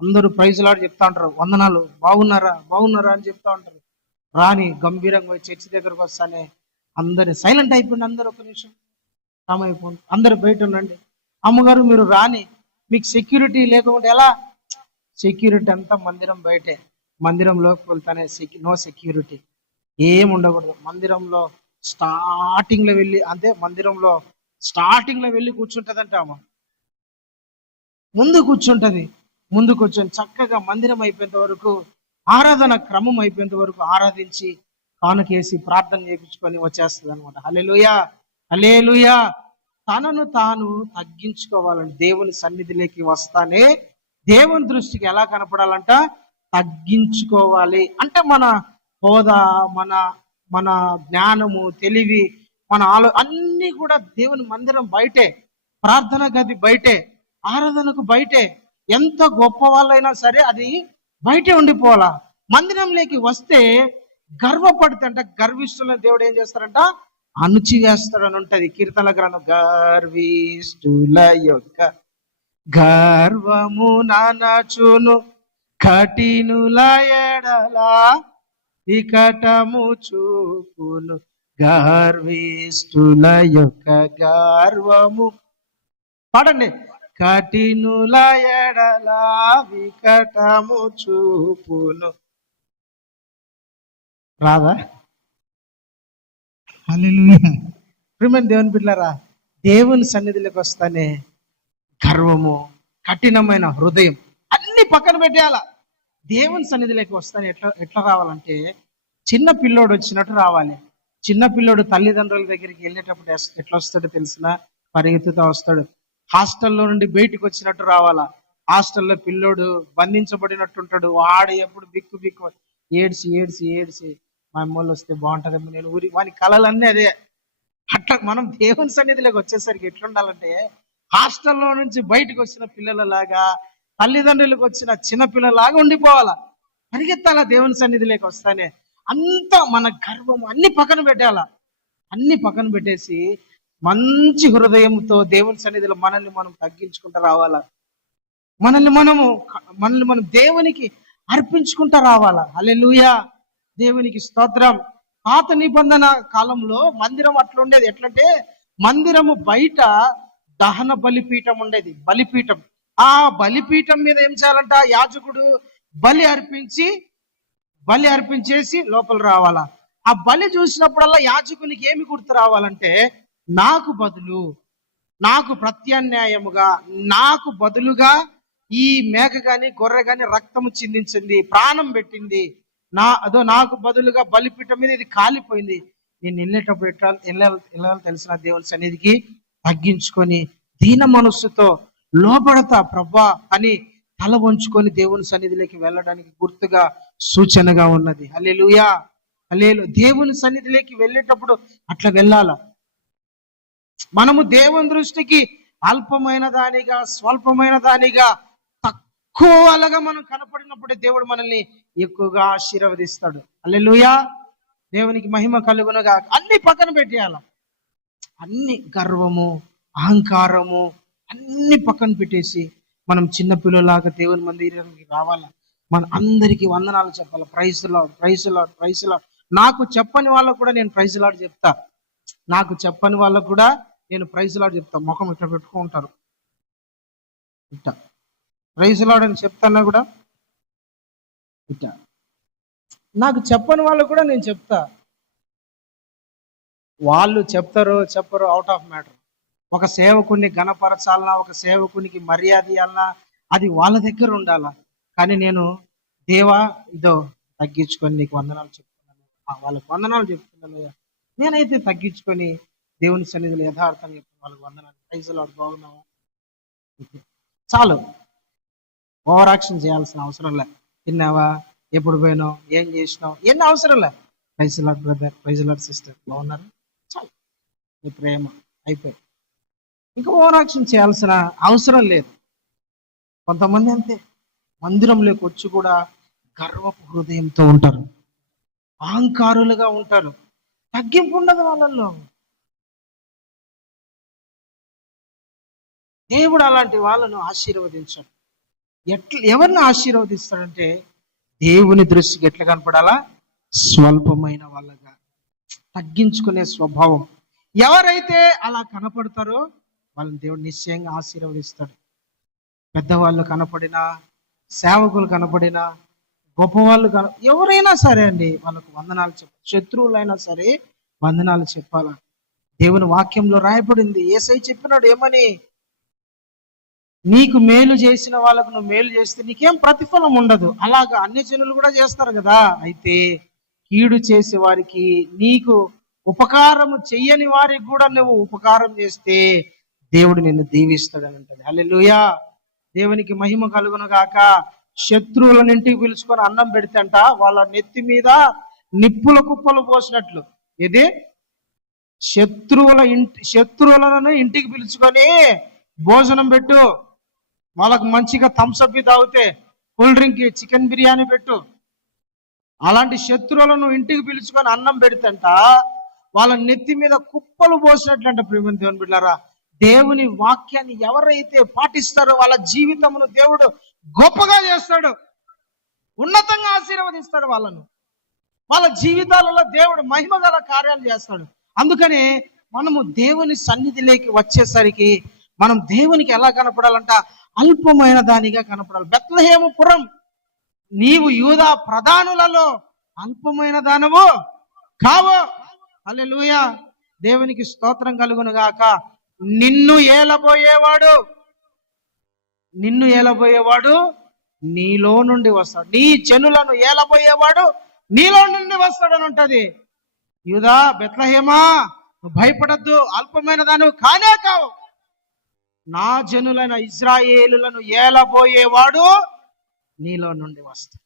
అందరూ ప్రైజ్ లార్డ్ చెప్తా ఉంటారు, వందనాలు, బాగున్నారా బాగున్నారా అని చెప్తా ఉంటారు. రాణి గంభీరంగా పోయి చర్చి దగ్గరకు వస్తానే అందరు సైలెంట్ అయిపోయింది. అందరు ఒక నిమిషం అయిపోయింది, అందరు బయట ఉండండి. అమ్మగారు మీరు రాణి, మీకు సెక్యూరిటీ లేకుండా ఎలా? సెక్యూరిటీ అంతా మందిరం బయటే, మందిరంలోకి వెళ్తానే నో సెక్యూరిటీ, ఏం ఉండకూడదు. మందిరంలో స్టార్టింగ్ లో వెళ్ళి, అంతే మందిరంలో స్టార్టింగ్ లో వెళ్ళి కూర్చుంటదంట. ఆమె ముందు కూర్చుంటది. ముందు కూర్చొని చక్కగా మందిరం అయిపోయేంత వరకు, ఆరాధన క్రమం అయిపోయేంత వరకు ఆరాధించి కానుకేసి ప్రార్థన చేయించుకొని వచ్చేస్తుంది అనమాట. హల్లెలూయా, హల్లెలూయా. తనను తాను తగ్గించుకోవాలంటే, దేవుని సన్నిధిలోకి వస్తానే దేవుని దృష్టికి ఎలా కనపడాలంట? తగ్గించుకోవాలి. అంటే మన హోదా, మన జ్ఞానము, తెలివి, మన అన్ని కూడా దేవుని మందిరం బయటే, ప్రార్థన గది బయటే, ఆరాధనకు బయటే. ఎంత గొప్ప వాళ్ళైనా సరే అది బయటే ఉండిపోవాలా. మందిరంలోకి వస్తే గర్వపడుతుంట, గర్విష్ఠులను దేవుడు ఏం చేస్తారంట? అణుచివేస్తాడని ఉంటది కీర్తన గ్రంథం. గర్విష్ఠుల యొక్క గర్వము నానచును, కఠినుల ఎడలా వికటము చూపును. గర్విష్ఠుల యొక్క గర్వము, పాడండి. కఠినుల ఎడలా వికటము చూపును. రాదా? హల్లెలూయా. ప్రియమైన దేవుని బిడ్డలారా, దేవుని సన్నిధిలోకి వస్తానే గర్వము, కఠినమైన హృదయం అన్ని పక్కన పెట్టేయాల. దేవుని సన్నిధిలోకి వస్తానే ఎట్లా రావాలంటే, చిన్న పిల్లోడు వచ్చినట్టు రావాలి. చిన్న పిల్లోడు తల్లిదండ్రుల దగ్గరికి వెళ్ళేటప్పుడు ఎట్లా వస్తాడో తెలిసిన? పరిగెత్తుతా వస్తాడు. హాస్టల్లో నుండి బయటకు వచ్చినట్టు రావాలా. హాస్టల్లో పిల్లోడు బంధించబడినట్టు ఉంటాడు. వాడు ఎప్పుడు బిక్కు బిక్కు ఏడ్చి ఏడ్చి ఏడ్చి, మా అమ్మోళ్ళు వస్తే బాగుంటుందేమో, నేను వాని కళలన్నీ అదే. అట్లా మనం దేవుని సన్నిధిలోకి వచ్చేసరికి ఎట్లుండాలంటే, హాస్టల్లో నుంచి బయటకు వచ్చిన పిల్లలలాగా, తల్లిదండ్రులకు వచ్చిన చిన్న పిల్లలాగా ఉండిపోవాలా. పరిగెత్తాలా దేవుని సన్నిధిలోకి వస్తానే. అంతా మన గర్వం అన్ని పక్కన పెట్టాలా. అన్ని పక్కన పెట్టేసి మంచి హృదయంతో దేవుని సన్నిధిలో మనల్ని మనం తగ్గించుకుంటూ రావాలా. మనల్ని మనం దేవునికి అర్పించుకుంటూ రావాలా. హల్లెలూయా, దేవునికి స్తోత్రం. పాత నిబంధన కాలంలో మందిరం అట్లా ఉండేది. ఎట్లంటే, మందిరము బయట దహన బలిపీఠం ఉండేది, బలిపీఠం. ఆ బలిపీఠం మీద ఏం చేయాలంట? యాజకుడు బలి అర్పించేసి లోపల రావాలా. ఆ బలి చూసినప్పుడల్లా యాజకునికి ఏమి గుర్తు రావాలంటే, నాకు బదులు, నాకు ప్రత్యామ్నాయముగా, నాకు ఈ మేక గాని గొర్రె గాని రక్తము చిందించింది, ప్రాణం పెట్టింది, నాకు బదులుగా బలిపీఠం మీద ఇది కాలిపోయింది. నేను వెళ్ళేటప్పుడు వెళ్ళాలి తెలిసిన దేవుని సన్నిధికి తగ్గించుకొని దీన మనస్సుతో లోపడతా ప్రభా అని తల వంచుకొని దేవుని సన్నిధిలోకి వెళ్ళడానికి గుర్తుగా, సూచనగా ఉన్నది. హల్లెలూయా, హల్లెలూయా. దేవుని సన్నిధిలోకి వెళ్ళేటప్పుడు అట్లా వెళ్ళాల. మనము దేవుని దృష్టికి అల్పమైన దానిగా, స్వల్పమైన దానిగా, తక్కువ వాళ్ళగా మనం కనపడినప్పుడే దేవుడు మనల్ని ఎక్కువగా ఆశీర్వదిస్తాడు. హల్లెలూయా. దేవునికి మహిమ కలుగునుగా. అన్ని పక్కన పెట్టేయాల. అన్ని గర్వము, అహంకారము అన్ని పక్కన పెట్టేసి మనం చిన్న పిల్లలాగా దేవుని మందిరానికి రావాలా. మన అందరికీ వందనాలు చెప్పాలి. Praise Lord, praise Lord, praise Lord. నాకు చెప్పని వాళ్ళకు కూడా నేను ప్రైజ్ లార్డ్ చెప్తా. నాకు చెప్పని వాళ్ళకు కూడా నేను ప్రైజ్ లార్డ్ చెప్తా. ముఖం ఇట్లా పెట్టుకుంటారు, ఇట్లా ప్రైజ్ లార్డ్ అని చెప్తానా కూడా ఇట్లా. నాకు చెప్పని వాళ్ళకు కూడా నేను చెప్తా. వాళ్ళు చెప్తారో చెప్పరో అవుట్ ఆఫ్ మ్యాటర్. ఒక సేవకుని ఘనపరచాలన్నా, ఒక సేవకునికి మర్యాద ఇవ్వాలన్నా అది వాళ్ళ దగ్గర ఉండాలా. కానీ నేను దేవా ఇదో తగ్గించుకొని నీకు వందనాలు చెప్తున్నాను, వాళ్ళకి వందనాలు చెప్తున్నాను. నేనైతే తగ్గించుకొని దేవుని సన్నిధిలో యథార్థంగా చెప్తాను వాళ్ళకి వందనాలు. ప్రైజ్ లార్డ్, బాగున్నావా, చాలు. ఓవర్ యాక్షన్ చేయాల్సిన అవసరం లే. తిన్నావా, ఎప్పుడు పోయినావు, ఏం చేసినావు, ఎన్ని అవసరం లే. Praise Lord brother, praise Lord sister, బాగున్నారు, చాలు. నీ ప్రేమ అయిపోయి ఇంకా ఓవర్ యాక్షన్ చేయాల్సిన అవసరం లేదు. కొంతమంది అంతే, మందిరంలోకి వచ్చి కూడా గర్వపు హృదయంతో ఉంటారు, అహంకారులుగా ఉంటారు, తగ్గింపు ఉండదు వాళ్ళల్లో. దేవుడు అలాంటి వాళ్ళను ఆశీర్వదించాడు. ఎవరిని ఆశీర్వదిస్తాడంటే దేవుని దృష్టికి ఎట్లా కనపడాలా, స్వల్పమైన వాళ్ళగా, తగ్గించుకునే స్వభావం. ఎవరైతే అలా కనపడతారో వాళ్ళని దేవుడు నిశ్చయంగా ఆశీర్వదిస్తాడు. పెద్దవాళ్ళు కనపడినా, సేవకులు కనపడినా, గొప్పవాళ్ళు ఎవరైనా సరే అండి, వాళ్ళకు వందనాలు చెప్పాలి. శత్రువులైనా సరే వందనాలు చెప్పాలా. దేవుని వాక్యంలో రాయబడింది, యేసయ్య చెప్పినాడు ఏమని, నీకు మేలు చేసిన వాళ్ళకు నువ్వు మేలు చేస్తే నీకేం ప్రతిఫలం ఉండదు. అలాగా అన్ని జనులు కూడా చేస్తారు కదా. అయితే కీడు చేసే వారికి, నీకు ఉపకారం చెయ్యని వారికి కూడా నువ్వు ఉపకారం చేస్తే దేవుడు నిన్ను దీవిస్తాడని అంటది. హల్లెలూయా. దేవునికి మహిమ కలుగును గాక. శత్రువులను ఇంటికి పిలుచుకొని అన్నం పెడితే అంట వాళ్ళ నెత్తి మీద నిప్పుల కుప్పలు పోసినట్లు. ఇది శత్రువులను ఇంటికి పిలుచుకొని భోజనం పెట్టు, వాళ్ళకు మంచిగా థమ్స్అప్ తాగితే, కూల్ డ్రింక్, చికెన్ బిర్యానీ పెట్టు. అలాంటి శత్రువులను ఇంటికి పిలుచుకొని అన్నం పెడితేంట వాళ్ళ నెత్తి మీద కుప్పలు పోసినట్లంట. ప్రియమైన దేవుని బిడ్డలారా, దేవుని వాక్యాన్ని ఎవరైతే పాటిస్తారో వాళ్ళ జీవితమును దేవుడు గొప్పగా చేస్తాడు, ఉన్నతంగా ఆశీర్వదిస్తాడు వాళ్ళను. వాళ్ళ జీవితాలలో దేవుడు మహిమ గల కార్యాలు చేస్తాడు. అందుకని మనము దేవుని సన్నిధిలోకి వచ్చేసరికి మనం దేవునికి ఎలా కనపడాలంట, అల్పమైన దానిగా కనపడాలి. బెత్లెహేము పురం, నీవు యూదా ప్రధానులలో అల్పమైన దానవు కావు. హల్లెలూయా. దేవునికి స్తోత్రం కలుగును గాక. నిన్ను ఏలబోయేవాడు నీలో నుండి వస్తాడు. నీ జనులను ఏలబోయేవాడు నీలో నుండి వస్తాడని ఉంటది. యూదా, బెత్లెహేమా, భయపడద్దు, అల్పమైన దానివి కానే కావు. నా జనులైన ఇశ్రాయేలులను ఏలబోయేవాడు నీలో నుండి వస్తాడు.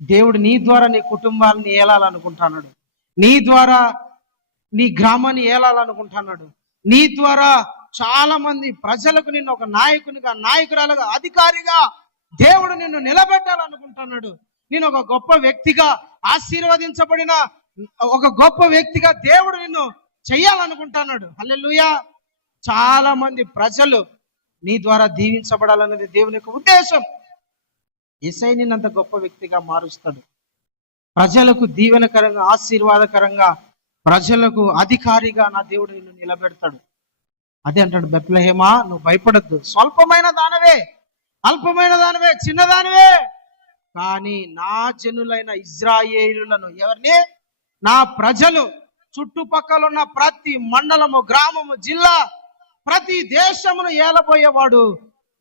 దేవుడు నీ ద్వారా నీ కుటుంబాన్ని ఏలాలనుకుంటున్నాడు. నీ ద్వారా నీ గ్రామాన్ని ఏలాలనుకుంటున్నాడు. నీ ద్వారా చాలా మంది ప్రజలకు నిన్ను ఒక నాయకునిగా, నాయకురాలుగా, అధికారిగా దేవుడు నిన్ను నిలబెట్టాలనుకుంటున్నాడు. నేను ఒక గొప్ప వ్యక్తిగా, ఆశీర్వదించబడిన ఒక గొప్ప వ్యక్తిగా దేవుడు నిన్ను చెయ్యాలనుకుంటున్నాడు. హల్లెలూయా. చాలా మంది ప్రజలు నీ ద్వారా దీవించబడాలనేది దేవుని యొక్క ఉద్దేశం. యేసయ్య నిన్నంత గొప్ప వ్యక్తిగా మారుస్తాడు. ప్రజలకు దీవెనకరంగా, ఆశీర్వాదకరంగా, ప్రజలకు అధికారిగా నా దేవుడు నిన్ను నిలబెడతాడు. అదే అంటాడు, బెత్లెహేమా, నువ్వు భయపడద్దు, స్వల్పమైన దానవే, అల్పమైన దానవే, చిన్నదానివే, కానీ నా జనులైన ఇశ్రాయేలులను, ఎవరిని, నా ప్రజలు, చుట్టుపక్కల ఉన్న ప్రతి మండలము, గ్రామము, జిల్లా, ప్రతి దేశమును ఏలబోయేవాడు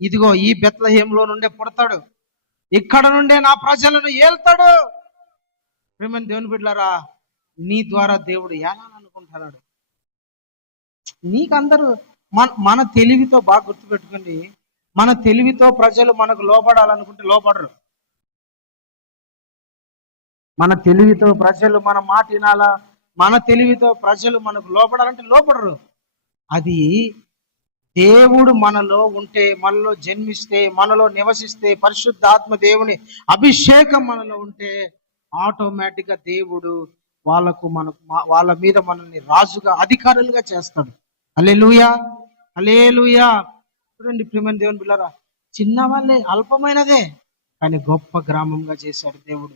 ఇదిగో ఈ బెత్లెహేములో నుండే పుడతాడు, ఇక్కడ నుండే నా ప్రజలను ఏల్తాడు. ప్రియమైన దేవుని బిడ్డలారా, నీ ద్వారా దేవుడు ఏలాలనుకుంటున్నాడు. నీకందరూ మన తెలివితో బాగా గుర్తుపెట్టుకోండి, మన తెలివితో ప్రజలు మనకు లోపడాలనుకుంటే లోపడరు. మన తెలివితో ప్రజలు మన మాట వినాలా, మన తెలివితో ప్రజలు మనకు లోపడాలంటే లోపడరు. అది దేవుడు మనలో ఉంటే, మనలో జన్మిస్తే, మనలో నివసిస్తే, పరిశుద్ధాత్మ దేవుని అభిషేకం మనలో ఉంటే ఆటోమేటిక్గా దేవుడు వాళ్ళ మీద మనల్ని రాజుగా, అధికారులుగా చేస్తాడు. హల్లెలూయా, హల్లెలూయా. చూడండి ప్రియమైన దేవుని బిడ్డలారా, చిన్న వాళ్ళే, అల్పమైనదే, కానీ గొప్ప గ్రామంగా చేశాడు దేవుడు.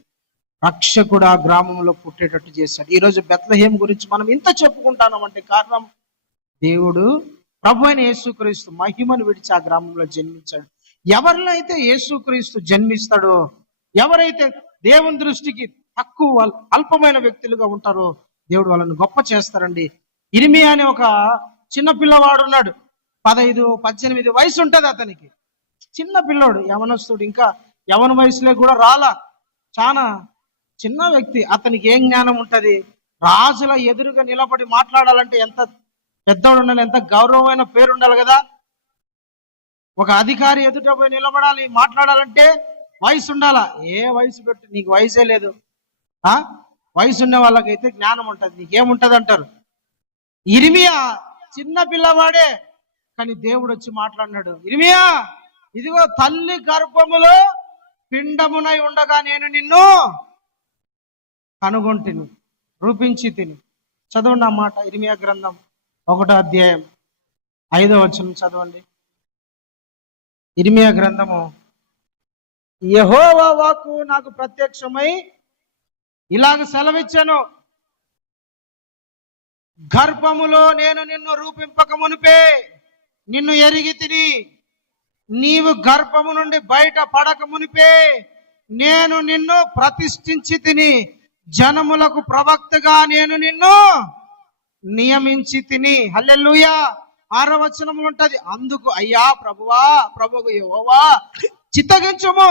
రక్షకుడు ఆ గ్రామంలో పుట్టేటట్టు చేశాడు. ఈరోజు బెత్లెహేం గురించి మనం ఇంత చెప్పుకుంటామంటే కారణం దేవుడు ప్రభు అయిన యేసుక్రీస్తు మహిమను విడిచి ఆ గ్రామంలో జన్మించాడు. ఎవరిలో అయితే యేసుక్రీస్తు జన్మిస్తాడో, ఎవరైతే దేవుని దృష్టికి తక్కువ, అల్పమైన వ్యక్తులుగా ఉంటారో, దేవుడు వాళ్ళని గొప్ప చేస్తారండి. ఇర్మియా అనే ఒక చిన్న పిల్లవాడు ఉన్నాడు. 15-18 వయసు ఉంటుంది అతనికి. చిన్న పిల్లోడు, యవనస్తుడు, ఇంకా యవన వయసులో కూడా రాలా, చాలా చిన్న వ్యక్తి. అతనికి ఏం జ్ఞానం ఉంటది? రాజుల ఎదురుగా నిలబడి మాట్లాడాలంటే ఎంత పెద్దోడు ఉండాలి, ఎంత గౌరవమైన పేరు ఉండాలి కదా. ఒక అధికారి ఎదుట పోయి నిలబడాలి, మాట్లాడాలంటే వయసు ఉండాలా. ఏ వయసు పెట్టి, నీకు వయసే లేదు. వయసు ఉన్న వాళ్ళకైతే జ్ఞానం ఉంటుంది, నీకేముంటది అంటారు. ఇర్మియా చిన్న పిల్లవాడే, కానీ దేవుడు వచ్చి మాట్లాడినాడు. ఇర్మియా, ఇదిగో తల్లి గర్భములో పిండమునై ఉండగా నేను నిన్ను కనుగొంటిని, రూపించి తిని. చదవండి ఆ మాట, ఇర్మియా గ్రంథం 1వ అధ్యాయం 5వ వచనం చదవండి. ఇర్మియా గ్రంథము, యెహోవా వాక్కు నాకు ప్రత్యక్షమై ఇలాగ సెలవిచ్చాను, గర్భములో నేను నిన్ను రూపింపక మునిపే నిన్ను ఎరిగి తిని, నీవు గర్భము నుండి బయట పడక మునిపే నేను నిన్ను ప్రతిష్ఠించి తిని, జనములకు ప్రవక్తగా నేను నిన్ను నియమించి తిని. హల్లెలూయా. 6వ వచనములు ఉంటది. అందుకు అయ్యా ప్రభువా, ప్రభువు యెహోవా చిత్తగించుము,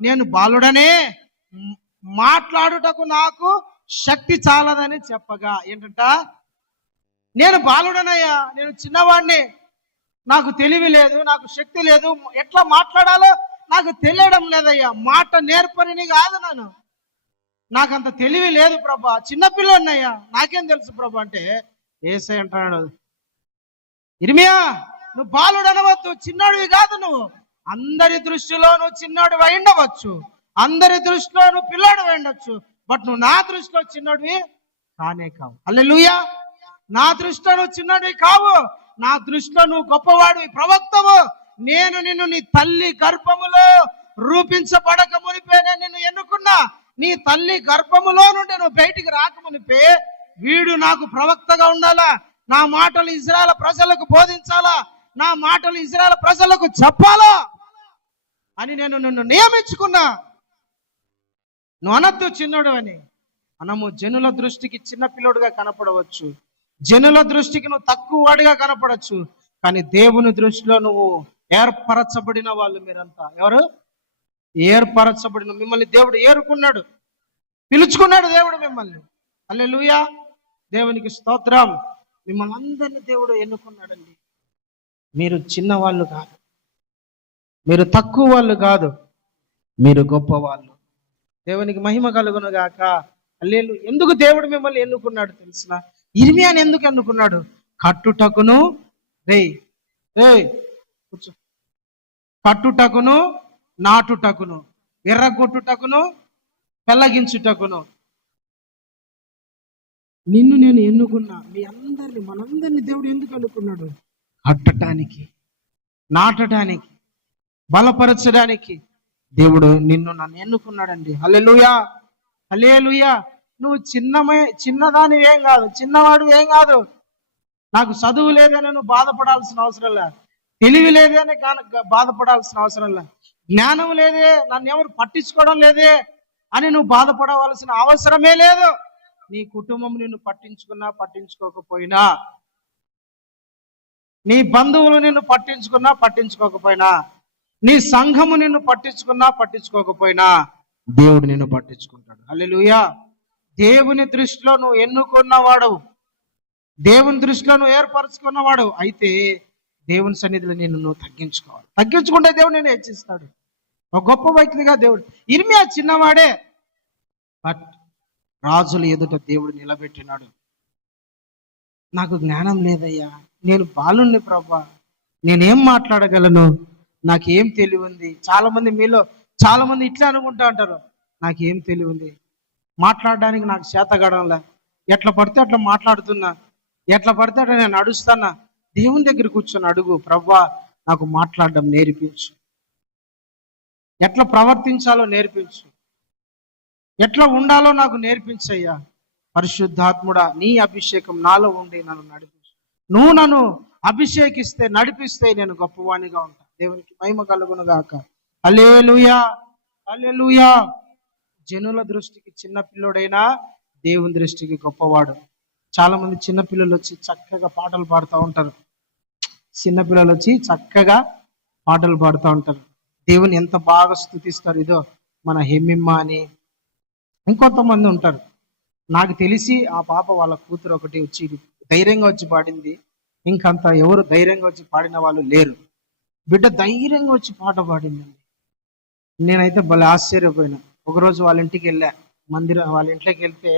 నేను బాలుడనే, మాట్లాడుటకు నాకు శక్తి చాలదని చెప్పగా. ఏంటంట? నేను బాలుడనయ్యా, నేను చిన్నవాడిని, నాకు తెలివి లేదు, నాకు శక్తి లేదు, ఎట్లా మాట్లాడాలో నాకు తెలియడం లేదయ్యా, మాట నేర్పరిని కాదు, నాకంత తెలివి లేదు ప్రభా, చిన్నపిల్లన్నయ్యా, నాకేం తెలుసు ప్రభా అంటే యేసయ్య అంటున్నాడు, ఇర్మియా నువ్వు బాలుడు అనవద్దు, చిన్నోడివి కాదు నువ్వు. అందరి దృష్టిలో నువ్వు చిన్నోడు ఉండవచ్చు, అందరి దృష్టిలో నువ్వు పిల్లాడు ఉండొచ్చు, బట్ నువ్వు నా దృష్టిలో చిన్నోడివి కానే కావు. హల్లెలూయా. నా దృష్టిలో నువ్వు చిన్నోడివి కావు, నా దృష్టిలో నువ్వు గొప్పవాడివి, ప్రవక్తవు. నేను నిన్ను నీ తల్లి గర్భములో రూపించబడక మునిపే నేను నిన్ను ఎన్నుకున్నా. నీ తల్లి గర్భములో నుండి నువ్వు బయటికి రాకమునిపే వీడు నాకు ప్రవక్తగా ఉండాలా, నా మాటలు ఇజ్రాయెల్ ప్రజలకు బోధించాలా, నా మాటలు ఇజ్రాయెల్ ప్రజలకు చెప్పాలా అని నేను నిన్ను నియమించుకున్నా. నువ్వు అనద్దు చిన్నోడు అని. మనము జనుల దృష్టికి చిన్న పిల్లోడుగా కనపడవచ్చు, జనుల దృష్టికి నువ్వు తక్కువ వాడిగా కనపడవచ్చు, కానీ దేవుని దృష్టిలో నువ్వు ఏర్పరచబడిన వాళ్ళు. మీరంతా ఎవరు? ఏర్పరచబడిన, మిమ్మల్ని దేవుడు ఏరుకున్నాడు, పిలుచుకున్నాడు దేవుడు మిమ్మల్ని. హల్లెలూయా, దేవునికి స్తోత్రం. మిమ్మల్ని అందరినీ దేవుడు ఎన్నుకున్నాడండి. మీరు చిన్నవాళ్ళు కాదు, మీరు తక్కువ వాళ్ళు కాదు, మీరు గొప్పవాళ్ళు. దేవునికి మహిమ కలుగును గాక. హల్లెలూయా. ఎందుకు దేవుడు మిమ్మల్ని ఎన్నుకున్నాడు తెలిసిన? ఇర్మియాని ఎందుకు ఎన్నుకున్నాడు? కట్టుటకును, కూర్చో, కట్టుటకును, నాటుటకును, ఎర్రగొట్టుటకును, పెళ్ళగించుటకును నిన్ను నేను ఎన్నుకున్నా. మీ అందరిని, మనందరినీ దేవుడు ఎందుకు ఎన్నుకున్నాడు? కట్టడానికి, నాటడానికి, బలపరచడానికి దేవుడు నన్ను ఎన్నుకున్నాడండి. హల్లెలూయా, హల్లెలూయా. నువ్వు చిన్నదాని ఏం కాదు, చిన్నవాడు ఏం కాదు. నాకు చదువు లేదని నువ్వు బాధపడాల్సిన అవసరం లేదు, తెలివి లేదని బాధపడాల్సిన అవసరం లేదు, జ్ఞానం లేదే, నన్ను ఎవరు పట్టించుకోవడం లేదే అని నువ్వు బాధపడవలసిన అవసరమే లేదు. నీ కుటుంబం నిన్ను పట్టించుకున్నా పట్టించుకోకపోయినా, నీ బంధువులు నిన్ను పట్టించుకున్నా పట్టించుకోకపోయినా, నీ సంఘము నిన్ను పట్టించుకున్నా పట్టించుకోకపోయినా దేవుడు నిన్ను పట్టించుకుంటాడు. హల్లెలూయా. దేవుని దృష్టిలో నువ్వు ఎన్నుకున్నవాడు, దేవుని దృష్టిలో నువ్వు ఏర్పరచుకున్నవాడు అయితే దేవుని సన్నిధిలో నువ్వు తగ్గించుకోవాలి. తగ్గించుకుంటే దేవుడు నేను హెచ్చిస్తాడు. ఒక గొప్ప వ్యక్తిగా దేవుడు. ఇర్మియా చిన్నవాడే, బట్ రాజుల ఎదుట దేవుడు నిలబెట్టినాడు. నాకు జ్ఞానం లేదయ్యా, నేను బాలుణ్ణి ప్రభా, నేనేం మాట్లాడగలను, నాకేం తెలియంది. చాలా మంది మీలో చాలా మంది ఇట్లా అనుకుంటా అంటారు, నాకేం తెలియంది, మాట్లాడడానికి నాకు చేతగడంలా, ఎట్లా పడితే అట్లా మాట్లాడుతున్నా, ఎట్లా పడితే అట్లా నేను నడుస్తున్నా. దేవుని దగ్గర కూర్చొని అడుగు, ప్రభా నాకు మాట్లాడడం నేర్పించు, ఎట్లా ప్రవర్తించాలో నేర్పించు, ఎట్లా ఉండాలో నాకు నేర్పించయ్యా. పరిశుద్ధాత్ముడా, నీ అభిషేకం నాలో ఉండి నన్ను నడిపించు. నువ్వు నన్ను అభిషేకిస్తే, నడిపిస్తే నేను గొప్పవాణిగా ఉంటా. దేవునికి మహిమ కలుగును గాక. హల్లెలూయా, హల్లెలూయా. జనుల దృష్టికి చిన్న పిల్లోడైనా దేవుని దృష్టికి గొప్పవాడు. చాలా మంది చిన్నపిల్లలు వచ్చి చక్కగా పాటలు పాడుతూ ఉంటారు. చిన్నపిల్లలు వచ్చి చక్కగా పాటలు పాడుతూ ఉంటారు. దేవుని ఎంత బాగా స్తుతిస్తారు. ఇదో మన హెమ్మిమ్మ అని ఇంకొంతమంది ఉంటారు. నాకు తెలిసి ఆ పాప వాళ్ళ కూతురు ఒకటి వచ్చి ధైర్యంగా వచ్చి పాడింది. ఇంకంత ఎవరు ధైర్యంగా వచ్చి పాడిన వాళ్ళు లేరు. బిడ్డ ధైర్యంగా వచ్చి పాట పాడిందండి. నేనైతే భలే ఆశ్చర్యపోయినా. ఒకరోజు వాళ్ళ ఇంటికి వెళ్ళా, వాళ్ళ ఇంట్లోకి వెళ్తే,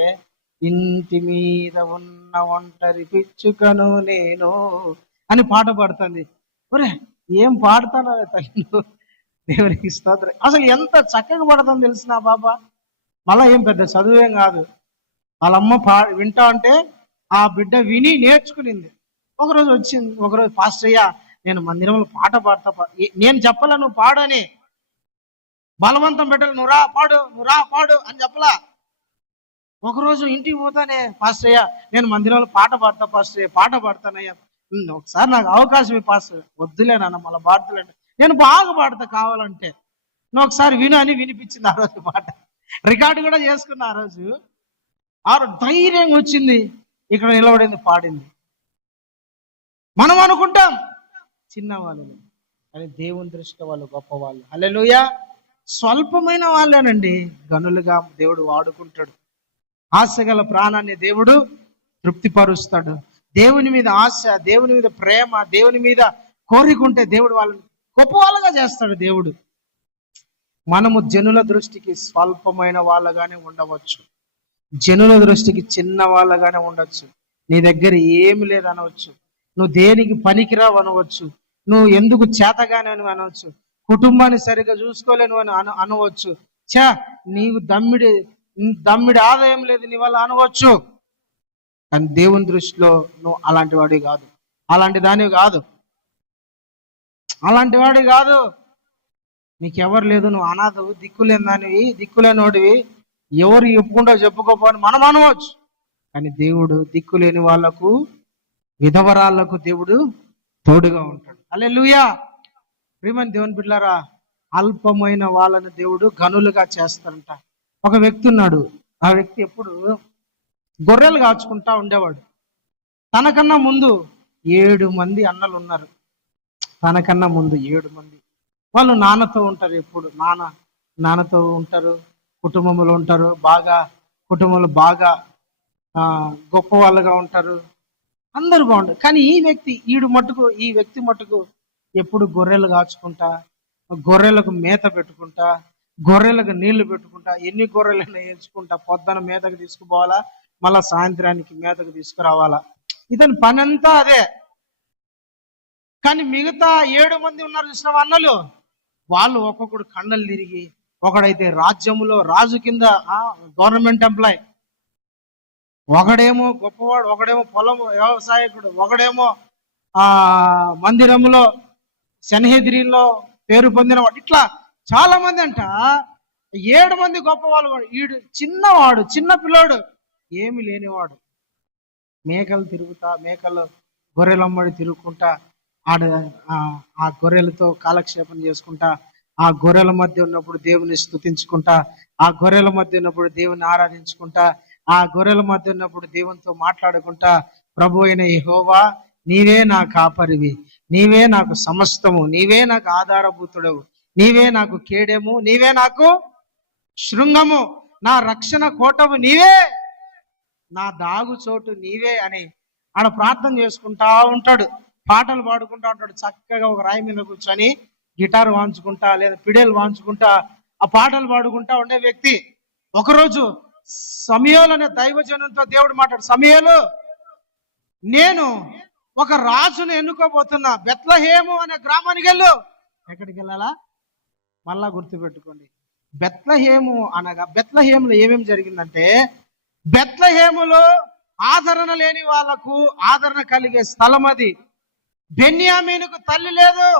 ఇంటి మీద ఉన్న ఒంటరి పిచ్చుకను నేను అని పాట పాడుతుంది. ఒరే ఏం పాడుతానో తల్లి, దేవునికి స్తోత్రం. అసలు ఎంత చక్కగా పాడుతుందో తెలిసిన బాబా. మళ్ళా ఏం పెద్ద చదువేం కాదు. వాళ్ళమ్మ వింటా అంటే ఆ బిడ్డ విని నేర్చుకునింది. ఒకరోజు వచ్చింది, ఒకరోజు పాస్టర్ అయ్యా నేను మందిరంలో పాట పాడతా, నేను చెప్పలా నువ్వు పాడు అని, బలవంతం పెట్టాలి, నువ్వు రా పాడు అని చెప్పలా. ఒకరోజు ఇంటికి పోతానే, పాస్టర్ అయ్యా నేను మందిరంలో పాట పాడతా పాస్టర్, పాట పాడతానయ్యా, ఒకసారి నాకు అవకాశం పాస్టర్. వద్దులేనన్న మళ్ళీ పాడుతులేండి, నేను బాగా పాడతా కావాలంటే, నువ్వు ఒకసారి విను అని వినిపించింది. ఆ రోజు పాట రికార్డు కూడా చేసుకున్నా. ఆ రోజు ధైర్యంగా వచ్చింది, ఇక్కడ నిలబడింది, పాడింది. మనం అనుకుంటాం చిన్నవాళ్ళు, కానీ దేవుని దృష్టిలో వాళ్ళు గొప్పవాళ్ళు. హల్లెలూయా. స్వల్పమైన వాళ్ళేనండి గనులుగా దేవుడు వాడుకుంటాడు. ఆశగల ప్రాణాన్ని దేవుడు తృప్తిపరుస్తాడు. దేవుని మీద ఆశ, దేవుని మీద ప్రేమ, దేవుని మీద కోరికుంటే దేవుడు వాళ్ళని గొప్ప వాళ్ళగా చేస్తాడు. దేవుడు మనము జనుల దృష్టికి స్వల్పమైన వాళ్ళగానే ఉండవచ్చు, జనుల దృష్టికి చిన్న వాళ్ళగానే ఉండొచ్చు. నీ దగ్గర ఏమి లేదనవచ్చు, నువ్వు దేనికి పనికిరావు అనవచ్చు, నువ్వు ఎందుకు చేతగానే అని అనవచ్చు, కుటుంబాన్ని సరిగ్గా చూసుకోలేను అని అనవచ్చు, నీవు దమ్మిడి ఆదాయం లేదు నీ వల్ల అనవచ్చు. కానీ దేవుని దృష్టిలో నువ్వు అలాంటి వాడివి కాదు, అలాంటి దానివి కాదు, అలాంటి వాడివి కాదు. నీకెవరు లేదు, నువ్వు అనాథవు, దిక్కులేని దానివి, దిక్కులేనోడివి, ఎవరు చెప్పుకోపోని మనం అనవచ్చు. కానీ దేవుడు దిక్కులేని వాళ్లకు, విధవరాళ్లకు దేవుడు తోడుగా ఉంటాడు. హల్లెలూయా. ప్రియమైన దేవుని బిడ్డలారా, అల్పమైన వాళ్ళని దేవుడు గనులుగా చేస్తారంట. ఒక వ్యక్తి ఉన్నాడు. ఆ వ్యక్తి ఎప్పుడు గొర్రెలు కాచుకుంటా ఉండేవాడు. తనకన్నా ముందు 7 మంది అన్నలు ఉన్నారు. తనకన్నా ముందు 7 మంది. వాళ్ళు నాన్నతో ఉంటారు, ఎప్పుడు నాన్నతో ఉంటారు, కుటుంబంలో ఉంటారు, కుటుంబంలో బాగా గొప్ప వాళ్ళుగా ఉంటారు, అందరూ బాగుంటారు. కానీ ఈ వ్యక్తి మట్టుకు ఎప్పుడు గొర్రెలు కాచుకుంటా, గొర్రెలకు మేత పెట్టుకుంటా, గొర్రెలకు నీళ్లు పెట్టుకుంటా, ఎన్ని గొర్రెలైనా వేసుకుంటా, పొద్దున మేతకు తీసుకుపోవాలా, మళ్ళా సాయంత్రానికి మేతకు తీసుకురావాలా, ఇతని పని అంతా అదే. కానీ మిగతా 7 మంది ఉన్నారు చూసిన అన్నలు, వాళ్ళు ఒక్కొక్కడు కండలు తిరిగి, ఒకడైతే రాజ్యములో రాజు కింద గవర్నమెంట్ ఎంప్లాయ్, ఒకడేమో గొప్పవాడు, ఒకడేమో పొలము వ్యవసాయకుడు, ఒకడేమో మందిరంలో సన్హెద్రిలో పేరు పొందినవాడు. ఇట్లా చాలా మంది అంట. 7 మంది గొప్పవాళ్ళు. వీడు చిన్నవాడు, చిన్న పిల్లోడు, ఏమి లేనివాడు. మేకలు గొర్రెలమ్మడి తిరుగుకుంటా, ఆ గొర్రెలతో కాలక్షేపం చేసుకుంటా, ఆ గొర్రెల మధ్య ఉన్నప్పుడు దేవుని స్తుతించుకుంటా, ఆ గొర్రెల మధ్య ఉన్నప్పుడు దేవుని ఆరాధించుకుంటా, ఆ గొర్రెల మధ్య ఉన్నప్పుడు దేవునితో మాట్లాడుకుంటా, ప్రభు అయిన యెహోవా నీవే నా కాపరివి, నీవే నాకు సమస్తము, నీవే నాకు ఆధారభూతుడవు, నీవే నాకు కేడెము, నీవే నాకు శృంగము, నా రక్షణ కోటము నీవే, నా దాగు చోటు నీవే అని ఆడ ప్రార్థన చేసుకుంటా ఉంటాడు, పాటలు పాడుకుంటా ఉంటాడు. చక్కగా ఒక రాయి మీద కూర్చొని గిటార్ వాంచుకుంటా లేదా పిడేలు వాంచుకుంటా ఆ పాటలు పాడుకుంటా ఉండే వ్యక్తి. ఒకరోజు సమూయేలు అనే దైవజనంతో దేవుడు మాట్లాడు, సమూయేలు నేను ఒక రాజును ఎన్నుకోబోతున్నా, బెత్లెహేము అనే గ్రామానికి వెళ్ళు. ఎక్కడికి వెళ్ళాలా? మళ్ళా గుర్తుపెట్టుకోండి. బెత్లెహేము అనగా బెత్లెహేములో ఏమేమి జరిగిందంటే, బెత్లెహేములో ఆదరణ లేని వాళ్లకు ఆదరణ కలిగే స్థలం అది. బెన్యామీనుకు తల్లి లేదు,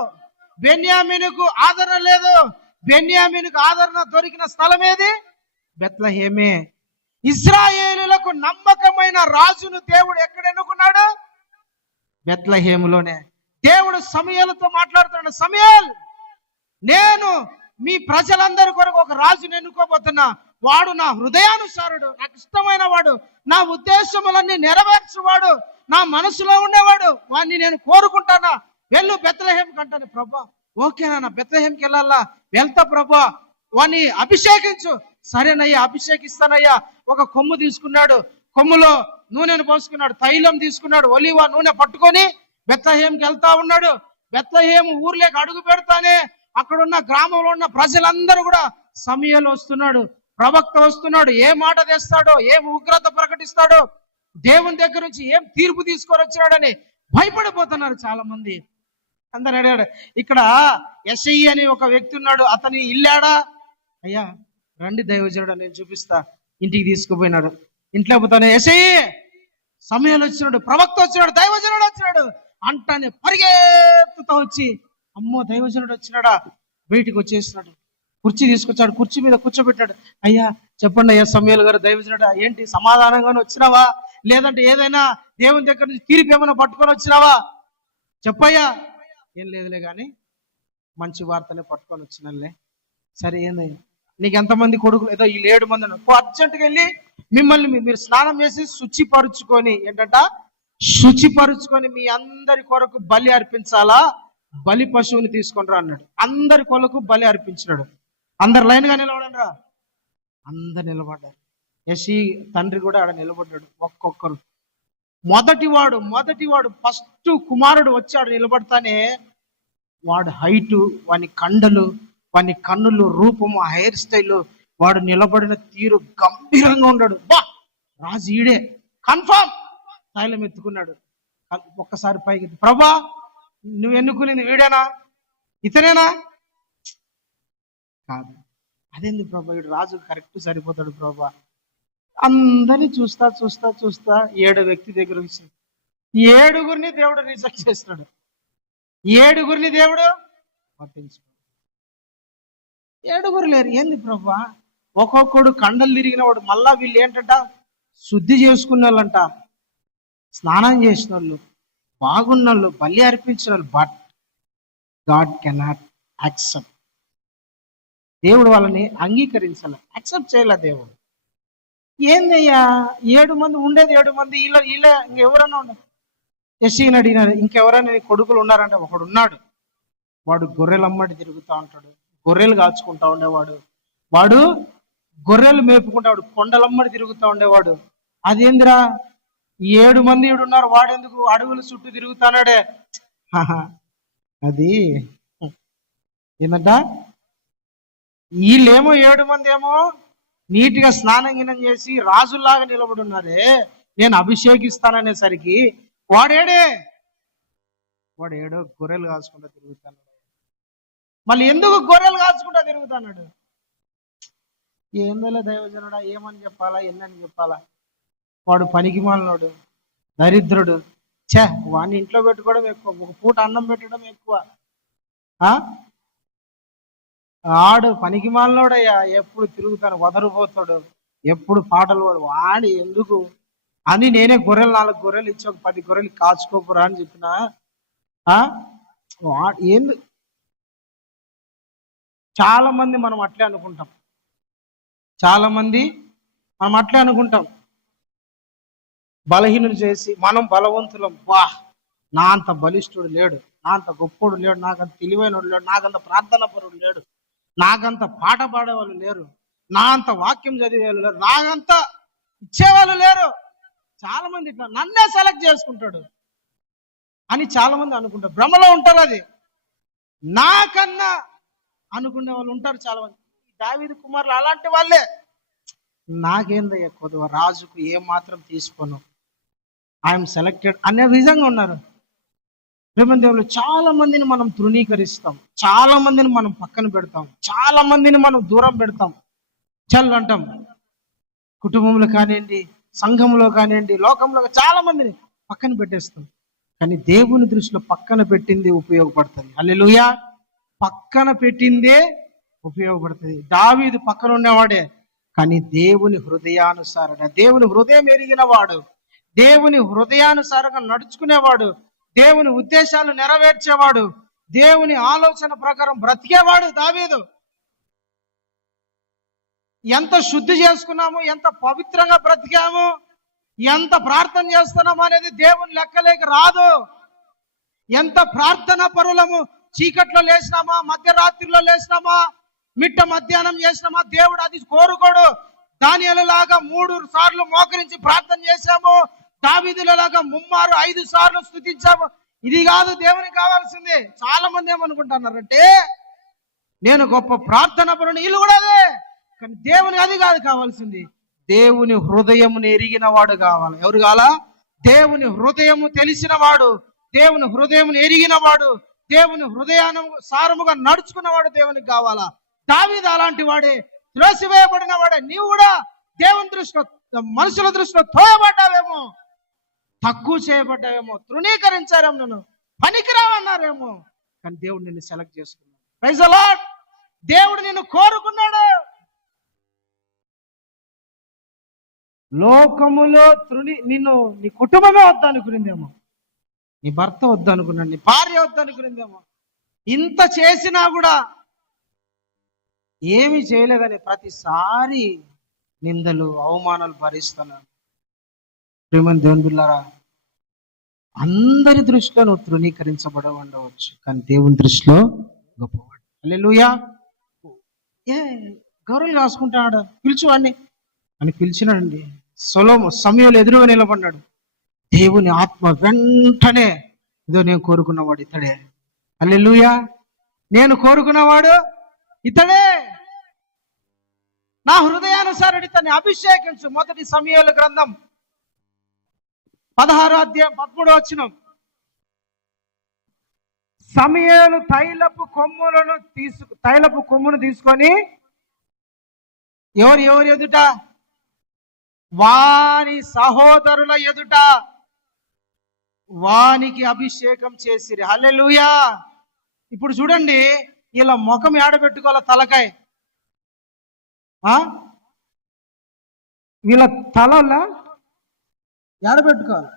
బెన్యామీనుకు ఆదరణ లేదు. బెన్యామీనుకు ఆదరణ దొరికిన స్థలం ఏది? బెత్లెహేమే. ఇశ్రాయేలులకు నమ్మకమైన రాజును దేవుడు ఎక్కడ ఎన్నుకున్నాడు? బెత్లెహేములోనే. దేవుడు సమూయేలుతో మాట్లాడుతున్నాడు, సమూయేల్, నేను మీ ప్రజలందరి కొరకు ఒక రాజును ఎన్నుకోబోతున్నా. వాడు నా హృదయానుసారుడు, నాకు ఇష్టమైన వాడు, నా ఉద్దేశములన్నీ నెరవేర్చువాడు, నా మనసులో ఉండేవాడు, వాడిని నేను కోరుకుంటానా. వెళ్ళు బెత్లెహేంకి అంటాను. ప్రభా, ఓకేనా, బెత్లెహేంకి వెళ్ళాలా? వెళ్తా ప్రభా, వాడిని అభిషేకించు. సరేనయ్యా, అభిషేకిస్తానయ్యా. ఒక కొమ్ము తీసుకున్నాడు, కొమ్ములో నూనెను పోసుకున్నాడు, తైలం తీసుకున్నాడు, ఒలివ నూనె పట్టుకొని బెత్లెహేంకి వెళ్తా ఉన్నాడు. బెత్లెహేము ఊర్లోకి అడుగు పెడతానే అక్కడున్న గ్రామంలో ఉన్న ప్రజలందరూ కూడా, సమూయేలు వస్తున్నాడు, ప్రవక్త వస్తున్నాడు, ఏ మాట తెస్తాడో, ఏం ఉగ్రత ప్రకటిస్తాడో, దేవుని దగ్గర నుంచి ఏం తీర్పు తీసుకొని వచ్చాడని భయపడిపోతున్నారు చాలా మంది. అందరు అడిగాడు. ఇక్కడ యెషయి అని ఒక వ్యక్తి ఉన్నాడు, అతని ఇల్లాడా? అయ్యా రండి దైవజనుడు, నేను చూపిస్తా. ఇంటికి తీసుకుపోయినాడు. ఇంట్లో పోతానే, యెషయి, సమూయేలు వచ్చినాడు, ప్రవక్త వచ్చినాడు, దైవజనుడు వచ్చినాడు అంటానే పరిగెత్తుతో వచ్చి, అమ్మో దైవజనుడు వచ్చినాడా, బయటికి వచ్చేసినాడు. కుర్చీ తీసుకొచ్చాడు, కుర్చీ మీద కూర్చోబెట్టాడు. అయ్యా చెప్పండి అయ్యా సమూయేలు గారు, దైవజనుడు, ఏంటి సమాధానంగానే వచ్చినావా, లేదంటే ఏదైనా దేవుని దగ్గర నుంచి తీర్పు ఏమైనా పట్టుకొని వచ్చినావా? చెప్పయ్యా. ఏం లేదులే కానీ మంచి వార్తలే పట్టుకొని వచ్చినలే. సరే ఏందయ్యా, నీకు ఎంతమంది కొడుకులు? ఏదో ఈ 7 మంది ఉన్నారు. అర్జెంటుగా వెళ్ళి మిమ్మల్ని మీరు స్నానం చేసి శుచిపరుచుకొని, ఏంటంట, శుచిపరుచుకొని మీ అందరి కొరకు బలి అర్పించాలా, బలి పశువుని తీసుకొని రా అన్నాడు. అందరి కొరకు బలి అర్పించినాడు. అందరు లైన్గా నిలబడండి రా. అందరు నిలబడ్డారు. యెషయి తండ్రి కూడా ఆడ నిలబడ్డాడు. ఒక్కొక్కరు మొదటివాడు ఫస్ట్ కుమారుడు వచ్చాడు. నిలబడతానే వాడు హైటు, వాని కండలు, వాని కన్నులు, రూపము, హెయిర్ స్టైల్, వాడు నిలబడిన తీరు గంభీరంగా ఉన్నాడు. బా, రాజు ఈడే కన్ఫర్మ్. తైలం ఎత్తుకున్నాడు. ఒక్కసారి పైకి, ప్రభా నువ్వు ఎన్నుకునేది వీడేనా, ఇతనేనా? కాదు. అదేంది ప్రభా, వీడు రాజు కరెక్ట్ సరిపోతాడు ప్రభా. అందరినీ చూస్తా 7 వ్యక్తి దగ్గర వచ్చి 7గురిని దేవుడు రిజెక్ట్ చేస్తున్నాడు. 7గురిని దేవుడు పట్టించుకో. 7గురు లేరు. ఏంది ప్రభా, ఒక్కొక్కడు కండలు తిరిగిన వాడు. మళ్ళా వీళ్ళు ఏంటంట, శుద్ధి చేసుకున్న వాళ్ళంట, స్నానం చేసిన వాళ్ళు, బాగున్న వాళ్ళు, బలి అర్పించిన వాళ్ళు. But God cannot accept. దేవుడు వాళ్ళని అంగీకరించాల, యాక్సెప్ట్ చేయాల దేవుడు. ఏందయ్యా 7 మంది ఉండేది, 7 మంది, ఇలా ఇంకెవరన్నా ఉండదు. యెషయిని అడిగినాడు, ఇంకెవరైనా కొడుకులు ఉన్నారంటే ఒకడు ఉన్నాడు. వాడు గొర్రెలమ్మడి తిరుగుతూ ఉంటాడు, గొర్రెలు కాచుకుంటా ఉండేవాడు, వాడు గొర్రెలు మేపుకుంటాడు, కొండలమ్మడి తిరుగుతూ ఉండేవాడు. అదేందిరా 7 మంది ఉన్నారు, వాడెందుకు అడవుల చుట్టూ తిరుగుతానాడే? అది ఏంటంట, వీళ్ళేమో 7 మంది ఏమో నీట్గా స్నానం గినం చేసి రాజుల్లాగా నిలబడి ఉన్నారే, నేను అభిషేకిస్తాననేసరికి వాడేడో గొర్రెలు కాచుకుంటా తిరుగుతాడు. మళ్ళీ ఎందుకు గొర్రెలు కాచుకుంటా తిరుగుతాడు? ఏందోలే దైవజనుడా, ఏమని చెప్పాలా, ఎన్నని చెప్పాలా? వాడు పనికి మాలినోడు, దరిద్రుడు. వాడిని ఇంట్లో పెట్టుకోవడం ఎక్కువ, ఒక పూట అన్నం పెట్టడం ఎక్కువ. ఆడు పనికి మాలినోడయ్యా, ఎప్పుడు తిరుగుతాను, వదరుపోతాడు, ఎప్పుడు పాటలు పాడు. వాడి ఎందుకు అని నేనే 4 గొర్రెలు ఇచ్చి ఒక 10 గొర్రెలు కాచుకోపురా అని చెప్పిన. ఏంది, చాలా మంది మనం అట్లే అనుకుంటాం, బలహీనులు చేసి మనం బలవంతులం. నా అంత బలిష్ఠుడు లేడు, నా అంత గొప్పోడు లేడు, నాకంత తెలివైనడు లేడు, నాకంత ప్రార్థన పరుడు లేడు, నాకంత పాట పాడేవాళ్ళు లేరు, నా అంత వాక్యం చదివేవాళ్ళు లేరు, నాకంత ఇచ్చేవాళ్ళు లేరు. చాలా మంది ఇట్లా నన్నే సెలెక్ట్ చేసుకుంటాడు అని చాలా మంది అనుకుంటారు, భ్రమలో ఉంటారు. అది నాకన్నా అనుకునే వాళ్ళు ఉంటారు చాలా మంది. దావీదు కుమారులు అలాంటి వాళ్ళే. నాకేందయ్యా కొద్దిగా, రాజుకు ఏం మాత్రం తీసుకోను, ఐఎమ్ సెలెక్టెడ్ అనే విధంగా ఉన్నారు. దేవుళ్ళు చాలా మందిని మనం తృణీకరిస్తాం, చాలా మందిని మనం పక్కన పెడతాం, చాలా మందిని మనం దూరం పెడతాం, చల్ అంటాం. కుటుంబంలో కానివ్వండి, సంఘంలో కానివ్వండి, లోకంలో చాలా మందిని పక్కన పెట్టేస్తాం. కానీ దేవుని దృష్టిలో పక్కన పెట్టింది ఉపయోగపడుతుంది. హల్లెలూయా. పక్కన పెట్టిందే ఉపయోగపడుతుంది. దావీదు పక్కన ఉన్నవాడే, కానీ దేవుని హృదయానుసారంగా, దేవుని హృదయం ఎరిగిన వాడు, దేవుని హృదయానుసారంగా నడుచుకునేవాడు, దేవుని ఉద్దేశాలు నెరవేర్చేవాడు, దేవుని ఆలోచన ప్రకారం బ్రతికేవాడు దావీదు. ఎంత శుద్ధి చేసుకున్నాము, ఎంత పవిత్రంగా బ్రతికాము, ఎంత ప్రార్థన చేస్తున్నాము అనేది దేవుని లెక్కలేక రాదు. ఎంత ప్రార్థన పరులము, చీకట్లో లేచినామా, మధ్యరాత్రిలో లేచినామా, మిట్ట మధ్యాహ్నం చేసినామా, దేవుడు అది కోరుకోడు. దానియేలులాగా 3 సార్లు మోకరించి ప్రార్థన చేశాము, దావీదులాగా 5 సార్లు స్తుతించాము. ఇది కాదు దేవునికి కావాల్సింది. చాలా మంది ఏమనుకుంటున్నారంటే, నేను గొప్ప ప్రార్థన పరుని, ఇల్లు కూడా అదే. కానీ దేవునికి అది కాదు కావాల్సింది. దేవుని హృదయమును ఎరిగిన వాడు కావాలి. ఎవరు కావాలా? దేవుని హృదయము తెలిసిన వాడు, దేవుని హృదయమును ఎరిగిన వాడు, దేవుని హృదయానుసారముగా నడుచుకున్నవాడు దేవునికి కావాలా. దావీదు అలాంటి వాడే, త్రోసివేయబడిన వాడే. నీవు కూడా దేవుని దృష్టిలో, మనుషుల దృష్టిలో తోయబడ్డావేమో, తక్కువ చేయబడ్డావేమో, తృణీకరించారేమో, నన్ను పనికిరావన్నారేమో, కానీ దేవుడు నిన్ను సెలెక్ట్ చేసుకున్నాడు. Praise the Lord. దేవుడు నిన్ను కోరుకున్నాడు. లోకములో నిన్ను, నీ కుటుంబమే వద్దనుకునిందేమో, నీ భర్త వద్దనుకున్నాడు, నీ భార్య వద్దనుకునిందేమో, ఇంత చేసినా కూడా ఏమి చేయలేదని ప్రతిసారి నిందలు, అవమానాలు భరిస్తున్నాను. ప్రియమైన దేవుని బిడ్డలారా, అందరి దృష్టిలో నువ్వు తృణీకరించబడ ఉండవచ్చు, కానీ దేవుని దృష్టిలో గొప్పవాడు. హల్లెలూయా. గౌరవం రాసుకుంటాడు, పిలుచువాడిని అని పిలిచినాడండి. సమయంలో ఎదురుగా నిలబడ్డాడు. దేవుని ఆత్మ వెంటనే, ఇదో నేను కోరుకున్నవాడు ఇతడే. హల్లెలూయా. నేను కోరుకున్నవాడు ఇతడే, నా హృదయానుసారుడు ఇతన్ని అభిషేకించు. 1 సమూయేలు గ్రంథం 16వ అధ్యాయం 13వ వచనం. సమూయేలు తైలపు కొమ్మును తీసుకొని ఎవరు ఎదుట? వాని సహోదరుల ఎదుట వానికి అభిషేకం చేసిరి. హల్లెలూయా. ఇప్పుడు చూడండి, ఇలా ముఖం ఏడబెట్టుకోవాల, తలకాయ వీళ్ళ తలలా ఏడబెట్టుకోవాలి.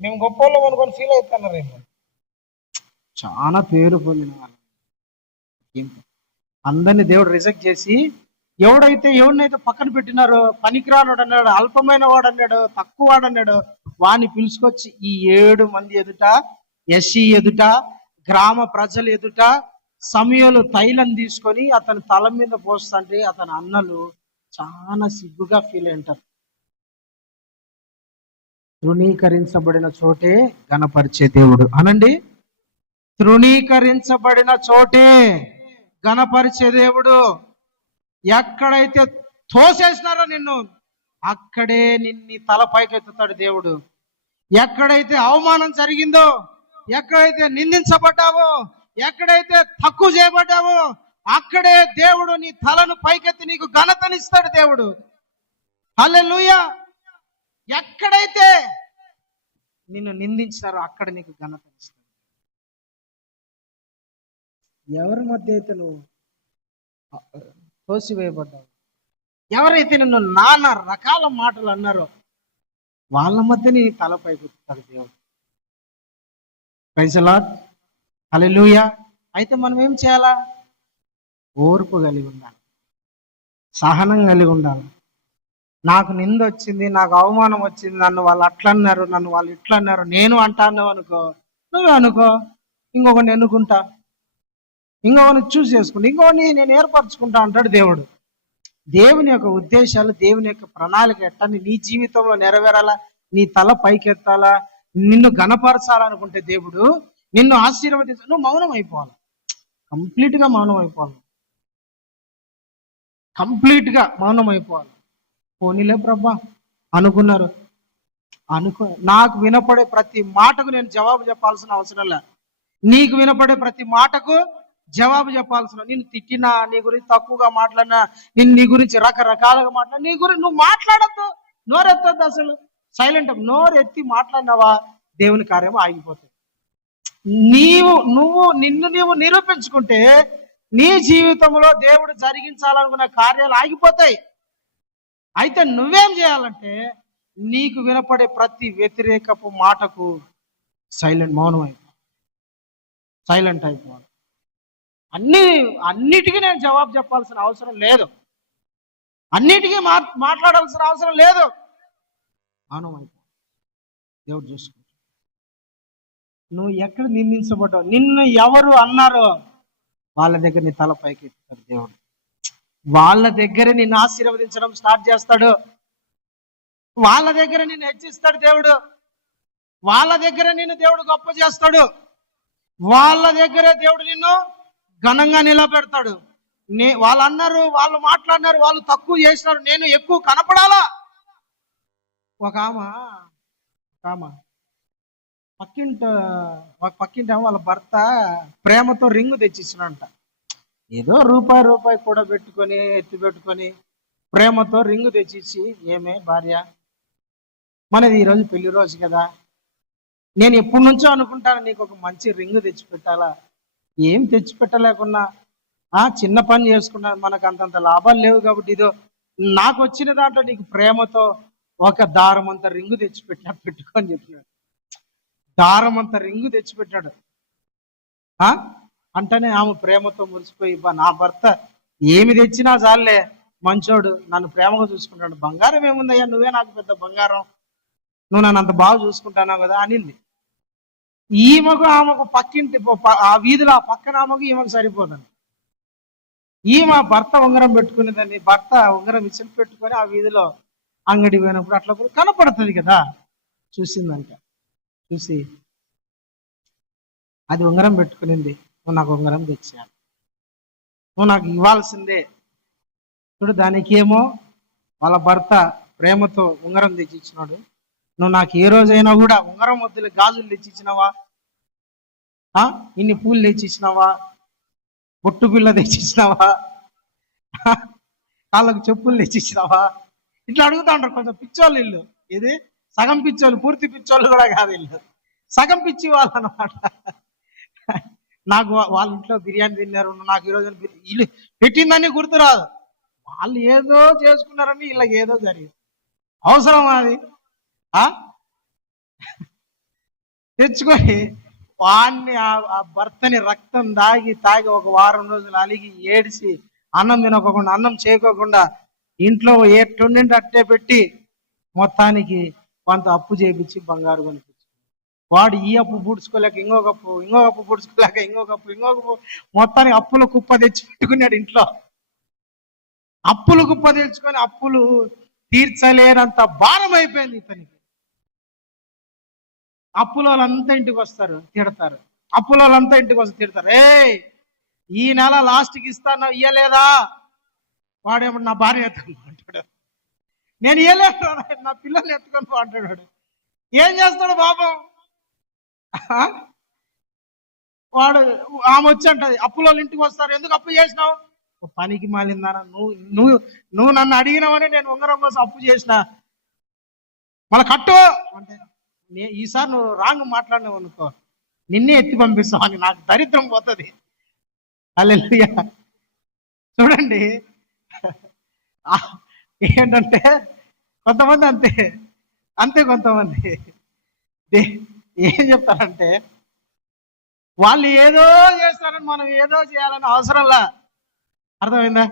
మేము గొప్పలో అనుకొని ఫీల్ అవుతున్నారేమో. చాలా పేరు పొందిన వాళ్ళు, అందరినీ దేవుడు రిజెక్ట్ చేసి, ఎవరినైతే పక్కన పెట్టినారో, పనికిరానోడు అన్నాడు, అల్పమైన వాడు అన్నాడు, తక్కువ వాడు అన్నాడు, వాడిని పిలుచుకొచ్చి ఈ 7 మంది ఎదుట, యెషీ ఎదుట, గ్రామ ప్రజలు ఎదుట సమూయేలు తైలం తీసుకొని అతని తల మీద పోస్తుంటే అతని అన్నలు చాలా సిగ్గుగా ఫీల్ అయ్యారు. తృణీకరించబడిన చోటే గణపరిచే దేవుడు అనండి. తృణీకరించబడిన చోటే గణపరిచే దేవుడు. ఎక్కడైతే తోసేసినారో నిన్ను, అక్కడే నిన్ను తల పైకెత్తుతాడు దేవుడు. ఎక్కడైతే అవమానం జరిగిందో, ఎక్కడైతే నిందించబడ్డావో, ఎక్కడైతే తక్కువ చేయబడ్డావో, అక్కడే దేవుడు నీ తలను పైకెత్తి నీకు ఘనతనిస్తాడు దేవుడు. హల్లెలూయా. ఎక్కడైతే నిన్ను నిందించారో అక్కడ నీకు ఘనతనిస్తాడు. ఎవరి మధ్య అయితే నువ్వు తోసివేయబడ్డావు, ఎవరైతే నిన్ను నానా రకాల మాటలు అన్నారో వాళ్ళ మధ్య నీ తల పైకెత్తుతాడు దేవుడు. Praise the Lord. హల్లెలూయా. అయితే మనం ఏం చేయాలా? ఓర్పు కలిగి ఉండాలి, సహనం కలిగి ఉండాలి. నాకు నింద వచ్చింది, నాకు అవమానం వచ్చింది, నన్ను వాళ్ళు అట్లా అన్నారు, నన్ను వాళ్ళు ఇట్లా అన్నారు, నేను అంటాను అనుకో, నువ్వే అనుకో, ఇంకొకరిని ఎన్నుకుంటా, ఇంకొకరిని చూస్ చేసుకుంటా, ఇంకొకరిని నేను ఏర్పరచుకుంటా అంటాడు దేవుడు. దేవుని యొక్క ఉద్దేశాలు, దేవుని యొక్క ప్రణాళిక ఎట్టని నీ జీవితంలో నెరవేరాలా, నీ తల పైకెత్తాలా, నిన్ను గణపరచాలనుకుంటే దేవుడు నిన్ను ఆశీర్వదించాలి. నువ్వు మౌనం అయిపోవాలి, కంప్లీట్గా మౌనం అయిపోవాలి, కంప్లీట్గా మౌనం అయిపోవాలి. పోనీలే ప్రభా అనుకున్నారు, నాకు వినపడే ప్రతి మాటకు నేను జవాబు చెప్పాల్సిన అవసరం లే. నీకు వినపడే ప్రతి మాటకు జవాబు చెప్పాల్సిన, నిన్ను తిట్టినా, నీ గురించి తక్కువగా మాట్లాడినా, నీ గురించి రకరకాలుగా మాట్లాడినా, నీ గురించి నువ్వు మాట్లాడద్దు, నోరెత్తద్దు. అసలు సైలెంట్. నోరెత్తి మాట్లాడినావా దేవుని కార్యం ఆగిపోతుంది. నిన్ను నిరూపించుకుంటే నీ జీవితంలో దేవుడు జరిగించాలనుకున్న కార్యాలు ఆగిపోతాయి. అయితే నువ్వేం చేయాలంటే నీకు వినపడే ప్రతి వ్యతిరేకపు మాటకు మౌనం సైలెంట్ అయిపోవాలి. అన్నిటికీ నేను జవాబు చెప్పాల్సిన అవసరం లేదు, అన్నిటికీ మాట్లాడాల్సిన అవసరం లేదు. మౌనం అయిపో. దేవుడు చూసుకో. నువ్వు ఎక్కడ నిందించబడ్డావు, నిన్ను ఎవరు అన్నారో వాళ్ళ దగ్గర నీ తల పైకి ఎత్తుతాడు దేవుడు. వాళ్ళ దగ్గర నిన్ను ఆశీర్వదించడం స్టార్ట్ చేస్తాడు. వాళ్ళ దగ్గర నిన్ను హెచ్చిస్తాడు దేవుడు. వాళ్ళ దగ్గర నిన్ను దేవుడు గొప్ప చేస్తాడు. వాళ్ళ దగ్గరే దేవుడు నిన్ను ఘనంగా నిలబెడతాడు. వాళ్ళు అన్నారు, వాళ్ళు మాట్లాడినారు, వాళ్ళు తక్కువ చేసినారు, నేను ఎక్కువ కనపడాలా. ఒక ఆమె పక్కింటి వాళ్ళ భర్త ప్రేమతో రింగు తెచ్చిచ్చినంట. ఏదో రూపాయి కూడా పెట్టుకొని ఎత్తి పెట్టుకొని ప్రేమతో రింగు తెచ్చిచ్చి, ఏమే భార్య, మనది ఈరోజు పెళ్లి రోజు కదా, నేను ఎప్పటి నుంచో అనుకుంటాను నీకు ఒక మంచి రింగు తెచ్చిపెట్టాలా. ఏం తెచ్చిపెట్టలేకున్నా చిన్న పని చేసుకున్నాను, మనకు అంతంత లాభాలు లేవు కాబట్టి ఇదో నాకు వచ్చిన దాంట్లో నీకు ప్రేమతో ఒక దారం అంత రింగు పెట్టుకొని చెప్పినాడు. దారం అంత రింగు తెచ్చిపెట్టాడు. అంటేనే ఆమె ప్రేమతో మురిసిపోయి, నా భర్త ఏమి తెచ్చినా చాలే, మంచోడు, నన్ను ప్రేమగా చూసుకుంటాడు, బంగారం ఏముందయ్యా, నువ్వే నాకు పెద్ద బంగారం, నువ్వు నన్ను అంత బాగా చూసుకుంటానావు కదా అనింది. ఆమెకు పక్కింటి ఆ వీధిలో ఆ పక్కన ఆమెకు ఈమెకు సరిపోదండి. ఈమె భర్త ఉంగరం పెట్టుకునేదాన్ని, భర్త ఉంగరం ఇచ్చి పెట్టుకొని ఆ వీధిలో అంగడి పోయినప్పుడు అట్లా కనపడుతుంది కదా. చూసిందంట, చూసి అది ఉంగరం పెట్టుకునింది, నువ్వు నాకు ఉంగరం తెచ్చాను, నువ్వు నాకు ఇవ్వాల్సిందే. చూడు, దానికి ఏమో వాళ్ళ భర్త ప్రేమతో ఉంగరం తెచ్చిచ్చినాడు, నువ్వు నాకు ఏ రోజైనా కూడా ఉంగరం వద్దులే, గాజులు తెచ్చిచ్చినావా, ఇన్ని పూలు తెచ్చిచ్చినావా, బొట్టు పిల్ల తెచ్చిచ్చినావా, వాళ్ళకు చెప్పులు తెచ్చిచ్చినావా, ఇట్లా అడుగుతా ఉంటారు కొంచెం పిచ్చోళ్ళు. ఇల్లు ఇది సగం పిచ్చోళ్ళు, పూర్తి పిచ్చోళ్ళు కూడా కాదు, ఇల్లు సగం పిచ్చి వాళ్ళు అనమాట. నాకు వాళ్ళ ఇంట్లో బిర్యానీ తిన్నారు, నాకు ఈరోజు ఇల్లు పెట్టిందని గుర్తురాదు, వాళ్ళు ఏదో చేసుకున్నారని వీళ్ళకి ఏదో జరిగింది. అవసరం అది తెచ్చుకొని వాడిని ఆ భర్తని రక్తం తాగి ఒక వారం రోజులు అలిగి ఏడిసి అన్నం తినకోకుండా, అన్నం చేయకోకుండా ఇంట్లో ఎట్టుండి అట్టే పెట్టి మొత్తానికి కొంత అప్పు చేయించి బంగారు కొనిపించి, వాడు ఈ అప్పు పూడ్చుకోలేక ఇంకొక అప్పు పూడ్చుకోలేక ఇంకొక అప్పు మొత్తానికి అప్పుల కుప్ప తెచ్చి పెట్టుకున్నాడు ఇంట్లో. అప్పులు కుప్ప తెచ్చుకొని అప్పులు తీర్చలేనంత భారం అయిపోయింది ఇతనికి. అప్పుల వాళ్ళంతా ఇంటికి వస్తారు, తిడతారు. అప్పుల వాళ్ళంతా ఇంటికి వస్తారు, తిడతారు. ఈ నెల లాస్ట్కి ఇస్తాను, ఇయ్యలేదా? వాడేమో నా భార్య ఎత్తుకొని అంటాడు, నేను ఇయ్యలేదు, నా పిల్లల్ని ఎత్తుకొని అంటాడు. ఏం చేస్తాడు బాబు? వాడు ఆమె వచ్చి అంటది, అప్పుల వాళ్ళు ఇంటికి వస్తారు, ఎందుకు అప్పు చేసినావు? పనికి మాలిందానా, నువ్వు నన్ను అడిగినావని నేను ఉంగరం కోసం అప్పు చేసిన, మళ్ళీ కట్టు అంటే, ఈసారి నువ్వు రాంగ్ మాట్లాడినావు అనుకో, నిన్నే ఎత్తి పంపిస్తావు అని నాకు దరిద్రం పోతుంది. హల్లెలూయా. చూడండి, ఏంటంటే కొంతమంది అంతే కొంతమంది ఏం చెప్తారంటే, వాళ్ళు ఏదో చేస్తారని మనం ఏదో చేయాలని అవసరంలా. అర్థమైందా?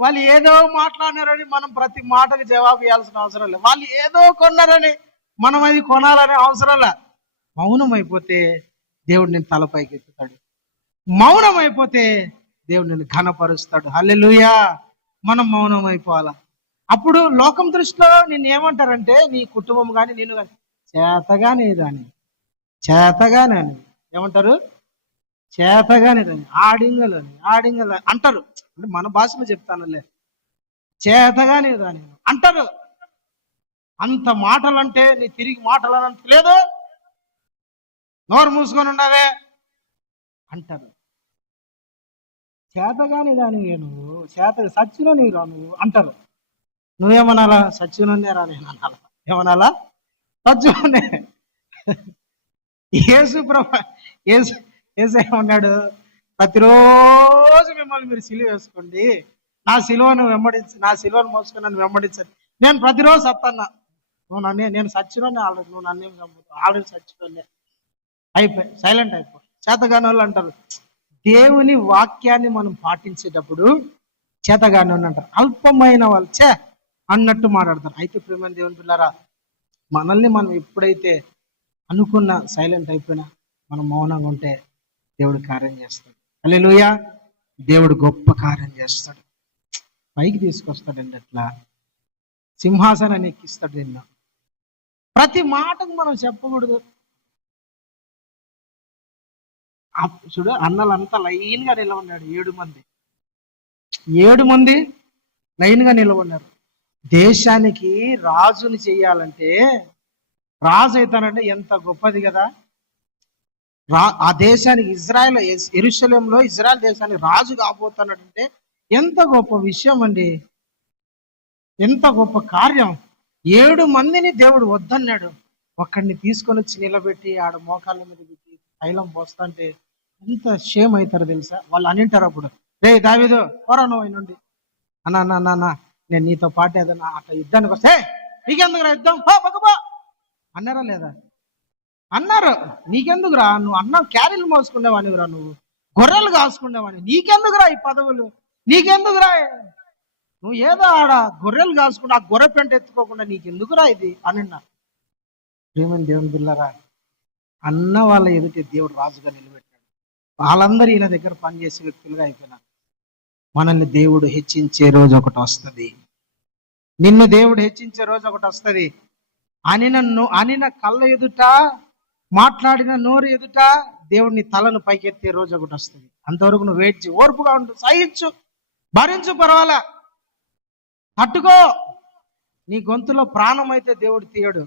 వాళ్ళు ఏదో మాట్లాడినారని మనం ప్రతి మాటకు జవాబు ఇవ్వాల్సిన అవసరం లేదు. వాళ్ళు ఏదో కొన్నారని మనం అది కొనాలనే అవసరం లే. మౌనం అయిపోతే దేవుడు నేను తలపైకి ఎత్తుతాడు. మౌనం అయిపోతే దేవుడు నేను ఘనపరుస్తాడు. హల్లెలూయా. మనం మౌనం అయిపోవాలా. అప్పుడు లోకం దృష్టిలో నిన్ను ఏమంటారంటే, నీ కుటుంబం కానీ నేను కానీ చేతగానే ఏమంటారు? చేతగానేదని, ఆడింగలని అంటారు. అంటే మన భాషలో చెప్తానులే, చేతగానే దాని అంటారు. అంత మాటలంటే నీ తిరిగి మాటలు అనంత లేదు, నోరు మూసుకొని ఉన్నావే అంటారు. చేతగాని దాని నువ్వు, సచ్చిలో నీ రా నువ్వు అంటారు. నువ్వేమనాలా? సచ్చిలోనే రా నేను అనాలా? ఏమనాలా? సచ్చిలోనే. యేసు ప్రభు ఏమన్నాడు? ప్రతిరోజు మిమ్మల్ని మీరు సిలువ వేసుకోండి, నా సిలువను మోసుకొని నన్ను వెంబడించండి. నేను ప్రతిరోజు సత్తన్నా. నేను సచ్చిలోనే ఆల్రెడీ, నువ్వు నన్నేం చంపుతావు, ఆల్రెడీ సచ్చిలోనే. అయిపోయి సైలెంట్ అయిపో. చేతగాని వాళ్ళు అంటారు, దేవుని వాక్యాన్ని మనం పాటించేటప్పుడు చేతగాని వాళ్ళు అంటారు, అల్పమైన వాళ్ళు అన్నట్టు మాట్లాడతారు. అయితే ప్రేమ దేవుని పిల్లారా, మనల్ని మనం ఎప్పుడైతే అనుకున్న సైలెంట్ అయిపోయినా మనం మౌనంగా ఉంటే దేవుడు కార్యం చేస్తాడు. హల్లెలూయా. దేవుడు గొప్ప కార్యం చేస్తాడు. పైకి తీసుకొస్తాడండి. అట్లా సింహాసనాన్ని ఎక్కిస్తాడు. నిన్న ప్రతి మాటకు మనం చెప్పకూడదు. చూడు, అన్నలంతా లైన్గా నిలబడ్డాడు. 7 మంది లైన్గా నిలబడ్డారు. దేశానికి రాజుని చెయ్యాలంటే, రాజు అవుతానంటే ఎంత గొప్పది కదా. ఆ దేశానికి యెరూషలేములో ఇజ్రాయెల్ దేశానికి రాజు కాబోతున్నాడంటే ఎంత గొప్ప విషయం అండి, ఎంత గొప్ప కార్యం. 7 మందిని దేవుడు వద్దన్నాడు. ఒక్కడిని తీసుకొని వచ్చి నిలబెట్టి ఆడ మోకాళ్ళ మీద పెట్టి తైలం పోస్తాంటే ఎంత షేమ్ అవుతారో తెలుసా. వాళ్ళు అనింటారు అప్పుడు, రే దావీదు పోరా నువ్వు నుండి, అన్నా నేను నీతో పాటు ఏదన్నా అట్లా యుద్ధానికి వస్తే, నీకెందుకురా యుద్ధం, పో అన్నారా లేదా? అన్నారు. నీకెందుకురా, నువ్వు అన్నం క్యారీలు మోసుకునేవానివిరా, నువ్వు గొర్రెలు కాసుకునేవాని, నీకెందుకురా ఈ పదవులు, నీకెందుకురా, నువ్వు ఏదో ఆడ గొర్రెలు కాసుకుంటా, ఆ గొర్రె పెంట ఎత్తుకోకుండా నీకెందుకురా ఇది అనిన్నా. ప్రేమని దేవుని పిల్లరా, అన్న వాళ్ళ ఎదుటి దేవుడు రాజుగా నిలబెట్టాడు. వాళ్ళందరూ ఈయన దగ్గర పనిచేసే వ్యక్తులుగా అయిపోయినారు. మనల్ని దేవుడు హెచ్చించే రోజు ఒకటి వస్తుంది. నిన్ను దేవుడు హెచ్చించే రోజు ఒకటి వస్తుంది. అనిన కళ్ళ ఎదుట, మాట్లాడిన నోరు ఎదుట దేవుడిని తలను పైకెత్తే రోజు ఒకటి వస్తుంది. అంతవరకు నువ్వు వెయిట్ చేయి, ఓర్పుగా ఉండు, సహించు, భరించు, పర్వాలా, తట్టుకో. నీ గొంతులో ప్రాణం అయితే దేవుడు తీయడు.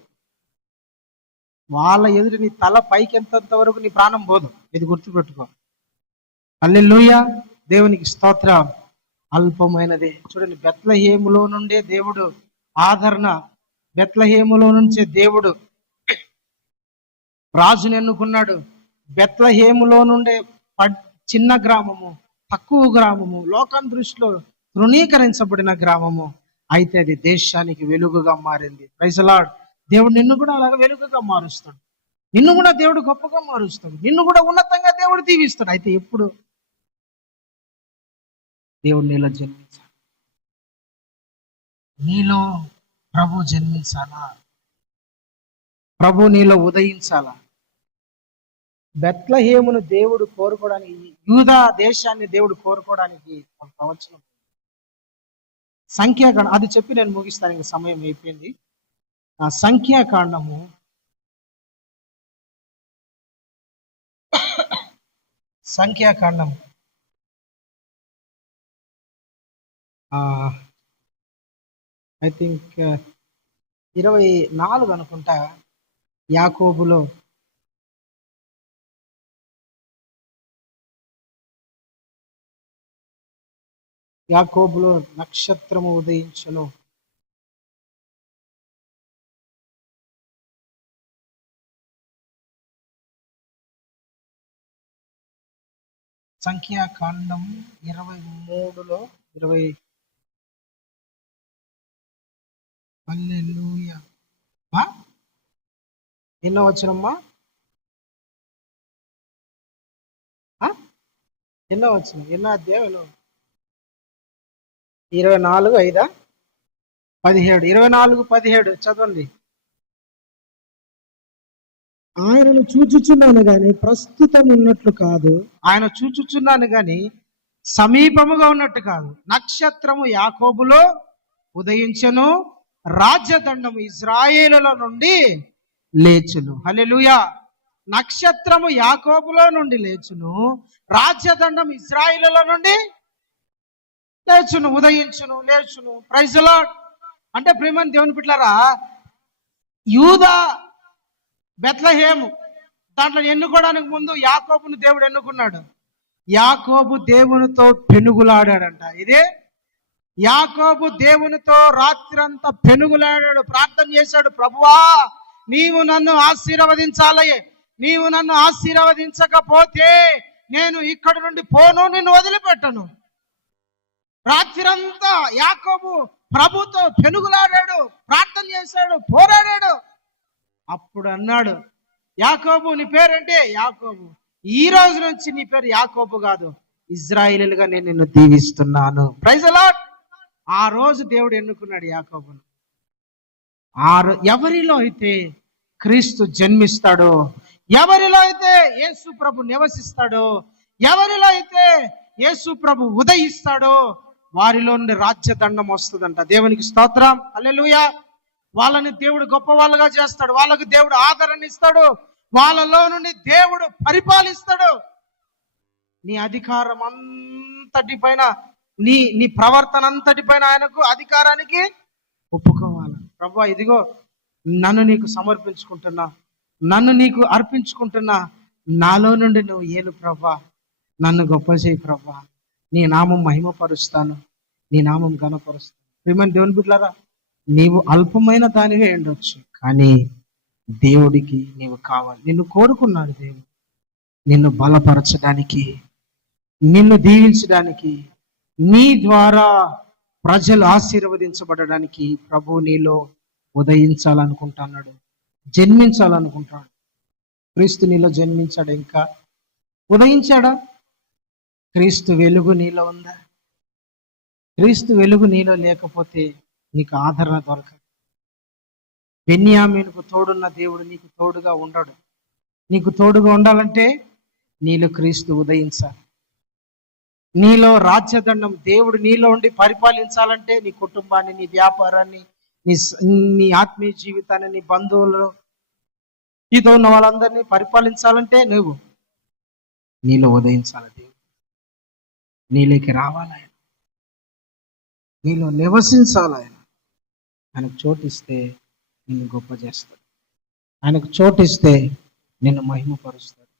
వాళ్ళ ఎదురు నీ తల పైకెంతంత వరకు నీ ప్రాణం పోదు. ఇది గుర్తుపెట్టుకో. హల్లెలూయా. దేవునికి స్తోత్రం. అల్పమైనదే. చూడండి, బెత్లెహేములో నుండే దేవుడు ఆదరణ, బెత్లెహేములో నుంచే దేవుడు రాజుని ఎన్నుకున్నాడు. బెత్లెహేములో నుండే చిన్న గ్రామము, తక్కువ గ్రామము, లోకం దృష్టిలో తృణీకరించబడిన గ్రామము, అయితే అది దేశానికి వెలుగుగా మారింది. Praise the Lord. దేవుడు నిన్ను కూడా అలాగ వెలుగుగా మారుస్తాడు. నిన్ను కూడా దేవుడు గొప్పగా మారుస్తాడు. నిన్ను కూడా ఉన్నతంగా దేవుడు దీవిస్తాడు. అయితే ఎప్పుడు దేవుడు నీలో జన్మించాలి, నీలో ప్రభు జన్మించాలా, ప్రభు నీలో ఉదయించాలా. బెత్లెహేమును దేవుడు కోరుకోవడానికి, యూదా దేశాన్ని దేవుడు కోరుకోవడానికి ఒక ప్రవచనం, సంఖ్యాకాండం, అది చెప్పి నేను ముగిస్తాను, ఇంకా సమయం అయిపోయింది. ఆ సంఖ్యాకాండము 24 అనుకుంటా. యాకోబులో నక్షత్రము ఉదయించును. సంఖ్యాకాండం 23లో 20. హల్లెలూయా. ఎన్నో వచనమ్మా? ఎన్నో వచనం, ఎన్నో అధ్యాయం? 24:5-17. 24:17 చదవండి. ఆయనను చూచుచున్నాను గాని ప్రస్తుతం ఉన్నట్లు కాదు, ఆయన చూచుచున్నాను గాని సమీపముగా ఉన్నట్టు కాదు. నక్షత్రము యాకోబులో ఉదయించెను, రాజ్యదండము ఇజ్రాయేలుల నుండి లేచును. హల్లెలూయా. నక్షత్రము యాకోబులో నుండి లేచును, రాజ్యదండం ఇజ్రాయేలుల నుండి లేచును, ఉదయించును, లేచును. Praise the Lord. అంటే ప్రేమని దేవుని బిడ్డలారా, యూదా, బెత్లెహేము, దాంట్లో ఎన్నుకోవడానికి ముందు యాకోబును దేవుడు ఎన్నుకున్నాడు. యాకోబు దేవునితో పెనుగులాడాడంట. ఇదే యాకోబు దేవునితో రాత్రంతా పెనుగులాడాడు, ప్రార్థన చేశాడు. ప్రభువా, నీవు నన్ను ఆశీర్వదించాలయే, నీవు నన్ను ఆశీర్వదించకపోతే నేను ఇక్కడి నుండి పోను, నిన్ను వదిలిపెట్టను. రాత్రంతా యాకోబు ప్రభుతో పెనుగులాడాడు, ప్రార్థన చేశాడు, పోరాడాడు. అప్పుడు అన్నాడు, యాకోబు నీ పేరేంటి? యాకోబు. ఈ రోజు నుంచి నీ పేరు యాకోబు కాదు, ఇజ్రాయేలుగా నేను నిన్ను దీవిస్తున్నాను. Praise the lord. ఆ రోజు దేవుడు ఎన్నుకున్నాడు యాకోబును. ఎవరిలో అయితే క్రీస్తు జన్మిస్తాడో, ఎవరిలో అయితే యేసు ప్రభు నివసిస్తాడో, ఎవరిలో అయితే యేసు ప్రభు ఉదయిస్తాడో, వారిలో నుండి రాజ్యదండం వస్తుందంట. దేవునికి స్తోత్రం, హల్లెలూయా. వాళ్ళని దేవుడు గొప్ప వాళ్ళుగా చేస్తాడు, వాళ్ళకు దేవుడు ఆదరణ ఇస్తాడు, వాళ్ళలో నుండి దేవుడు పరిపాలిస్తాడు. నీ అధికారం అంతటి పైన, నీ ప్రవర్తన అంతటి పైన ఆయనకు అధికారానికి ఒప్పుకోవాలి. ప్రభువా, ఇదిగో నన్ను నీకు సమర్పించుకుంటున్నా, నన్ను నీకు అర్పించుకుంటున్నా, నాలో నుండి నువ్వు ఏలు ప్రభువా, నన్ను గొప్ప చేయి ప్రభువా, నీ నామం మహిమపరుస్తాను, నీ నామం ఘనపరుస్తాను. ప్రియమైన దేవుని బిడ్డలారా, నీవు అల్పమైన దానివే ఉండొచ్చు, కానీ దేవుడికి నీవు కావాలి. నిన్ను కోరుకున్నాడు దేవుడు, నిన్ను బలపరచడానికి, నిన్ను దీవించడానికి, నీ ద్వారా ప్రజలు ఆశీర్వదించబడడానికి ప్రభు నీలో ఉదయించాలనుకుంటున్నాడు, జన్మించాలనుకుంటాడు. క్రీస్తు నీలో జన్మించాడు, ఇంకా ఉదయించాడా? క్రీస్తు వెలుగు నీలో ఉందా? క్రీస్తు వెలుగు నీలో లేకపోతే నీకు ఆదరణ దొరకదు. బెన్యామీనుకు తోడున్న దేవుడు నీకు తోడుగా ఉండడు. నీకు తోడుగా ఉండాలంటే నీలో క్రీస్తు ఉదయించాలి. నీలో రాజ్యదండం దేవుడు నీలో ఉండి పరిపాలించాలంటే నీ కుటుంబాన్ని, నీ వ్యాపారాన్ని, నీ ఆత్మీయ జీవితాన్ని, నీ బంధువులను, నీతో ఉన్న వాళ్ళందరినీ పరిపాలించాలంటే నువ్వు నీలో ఉదయించాలి. దేవుడు నీలోకి రావాలి, ఆయన నీలో నివసించాలి. ఆయనకు చోటిస్తే నిన్ను గొప్ప చేస్తాడు, ఆయనకు చోటిస్తే నిన్ను మహిమపరుస్తాడు,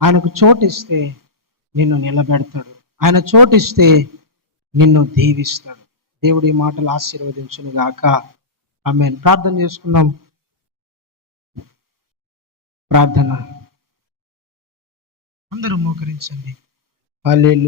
ఆయనకు చోటిస్తే నిన్ను నిలబెడతాడు, ఆయన చోటిస్తే నిన్ను దీవిస్తాడు. దేవుడి మాటలు ఆశీర్వదించును గాక. ఆమేన్. ప్రార్థన చేసుకుందాం. ప్రార్థన అందరూ మోకరించండి. హల్లెలూయా.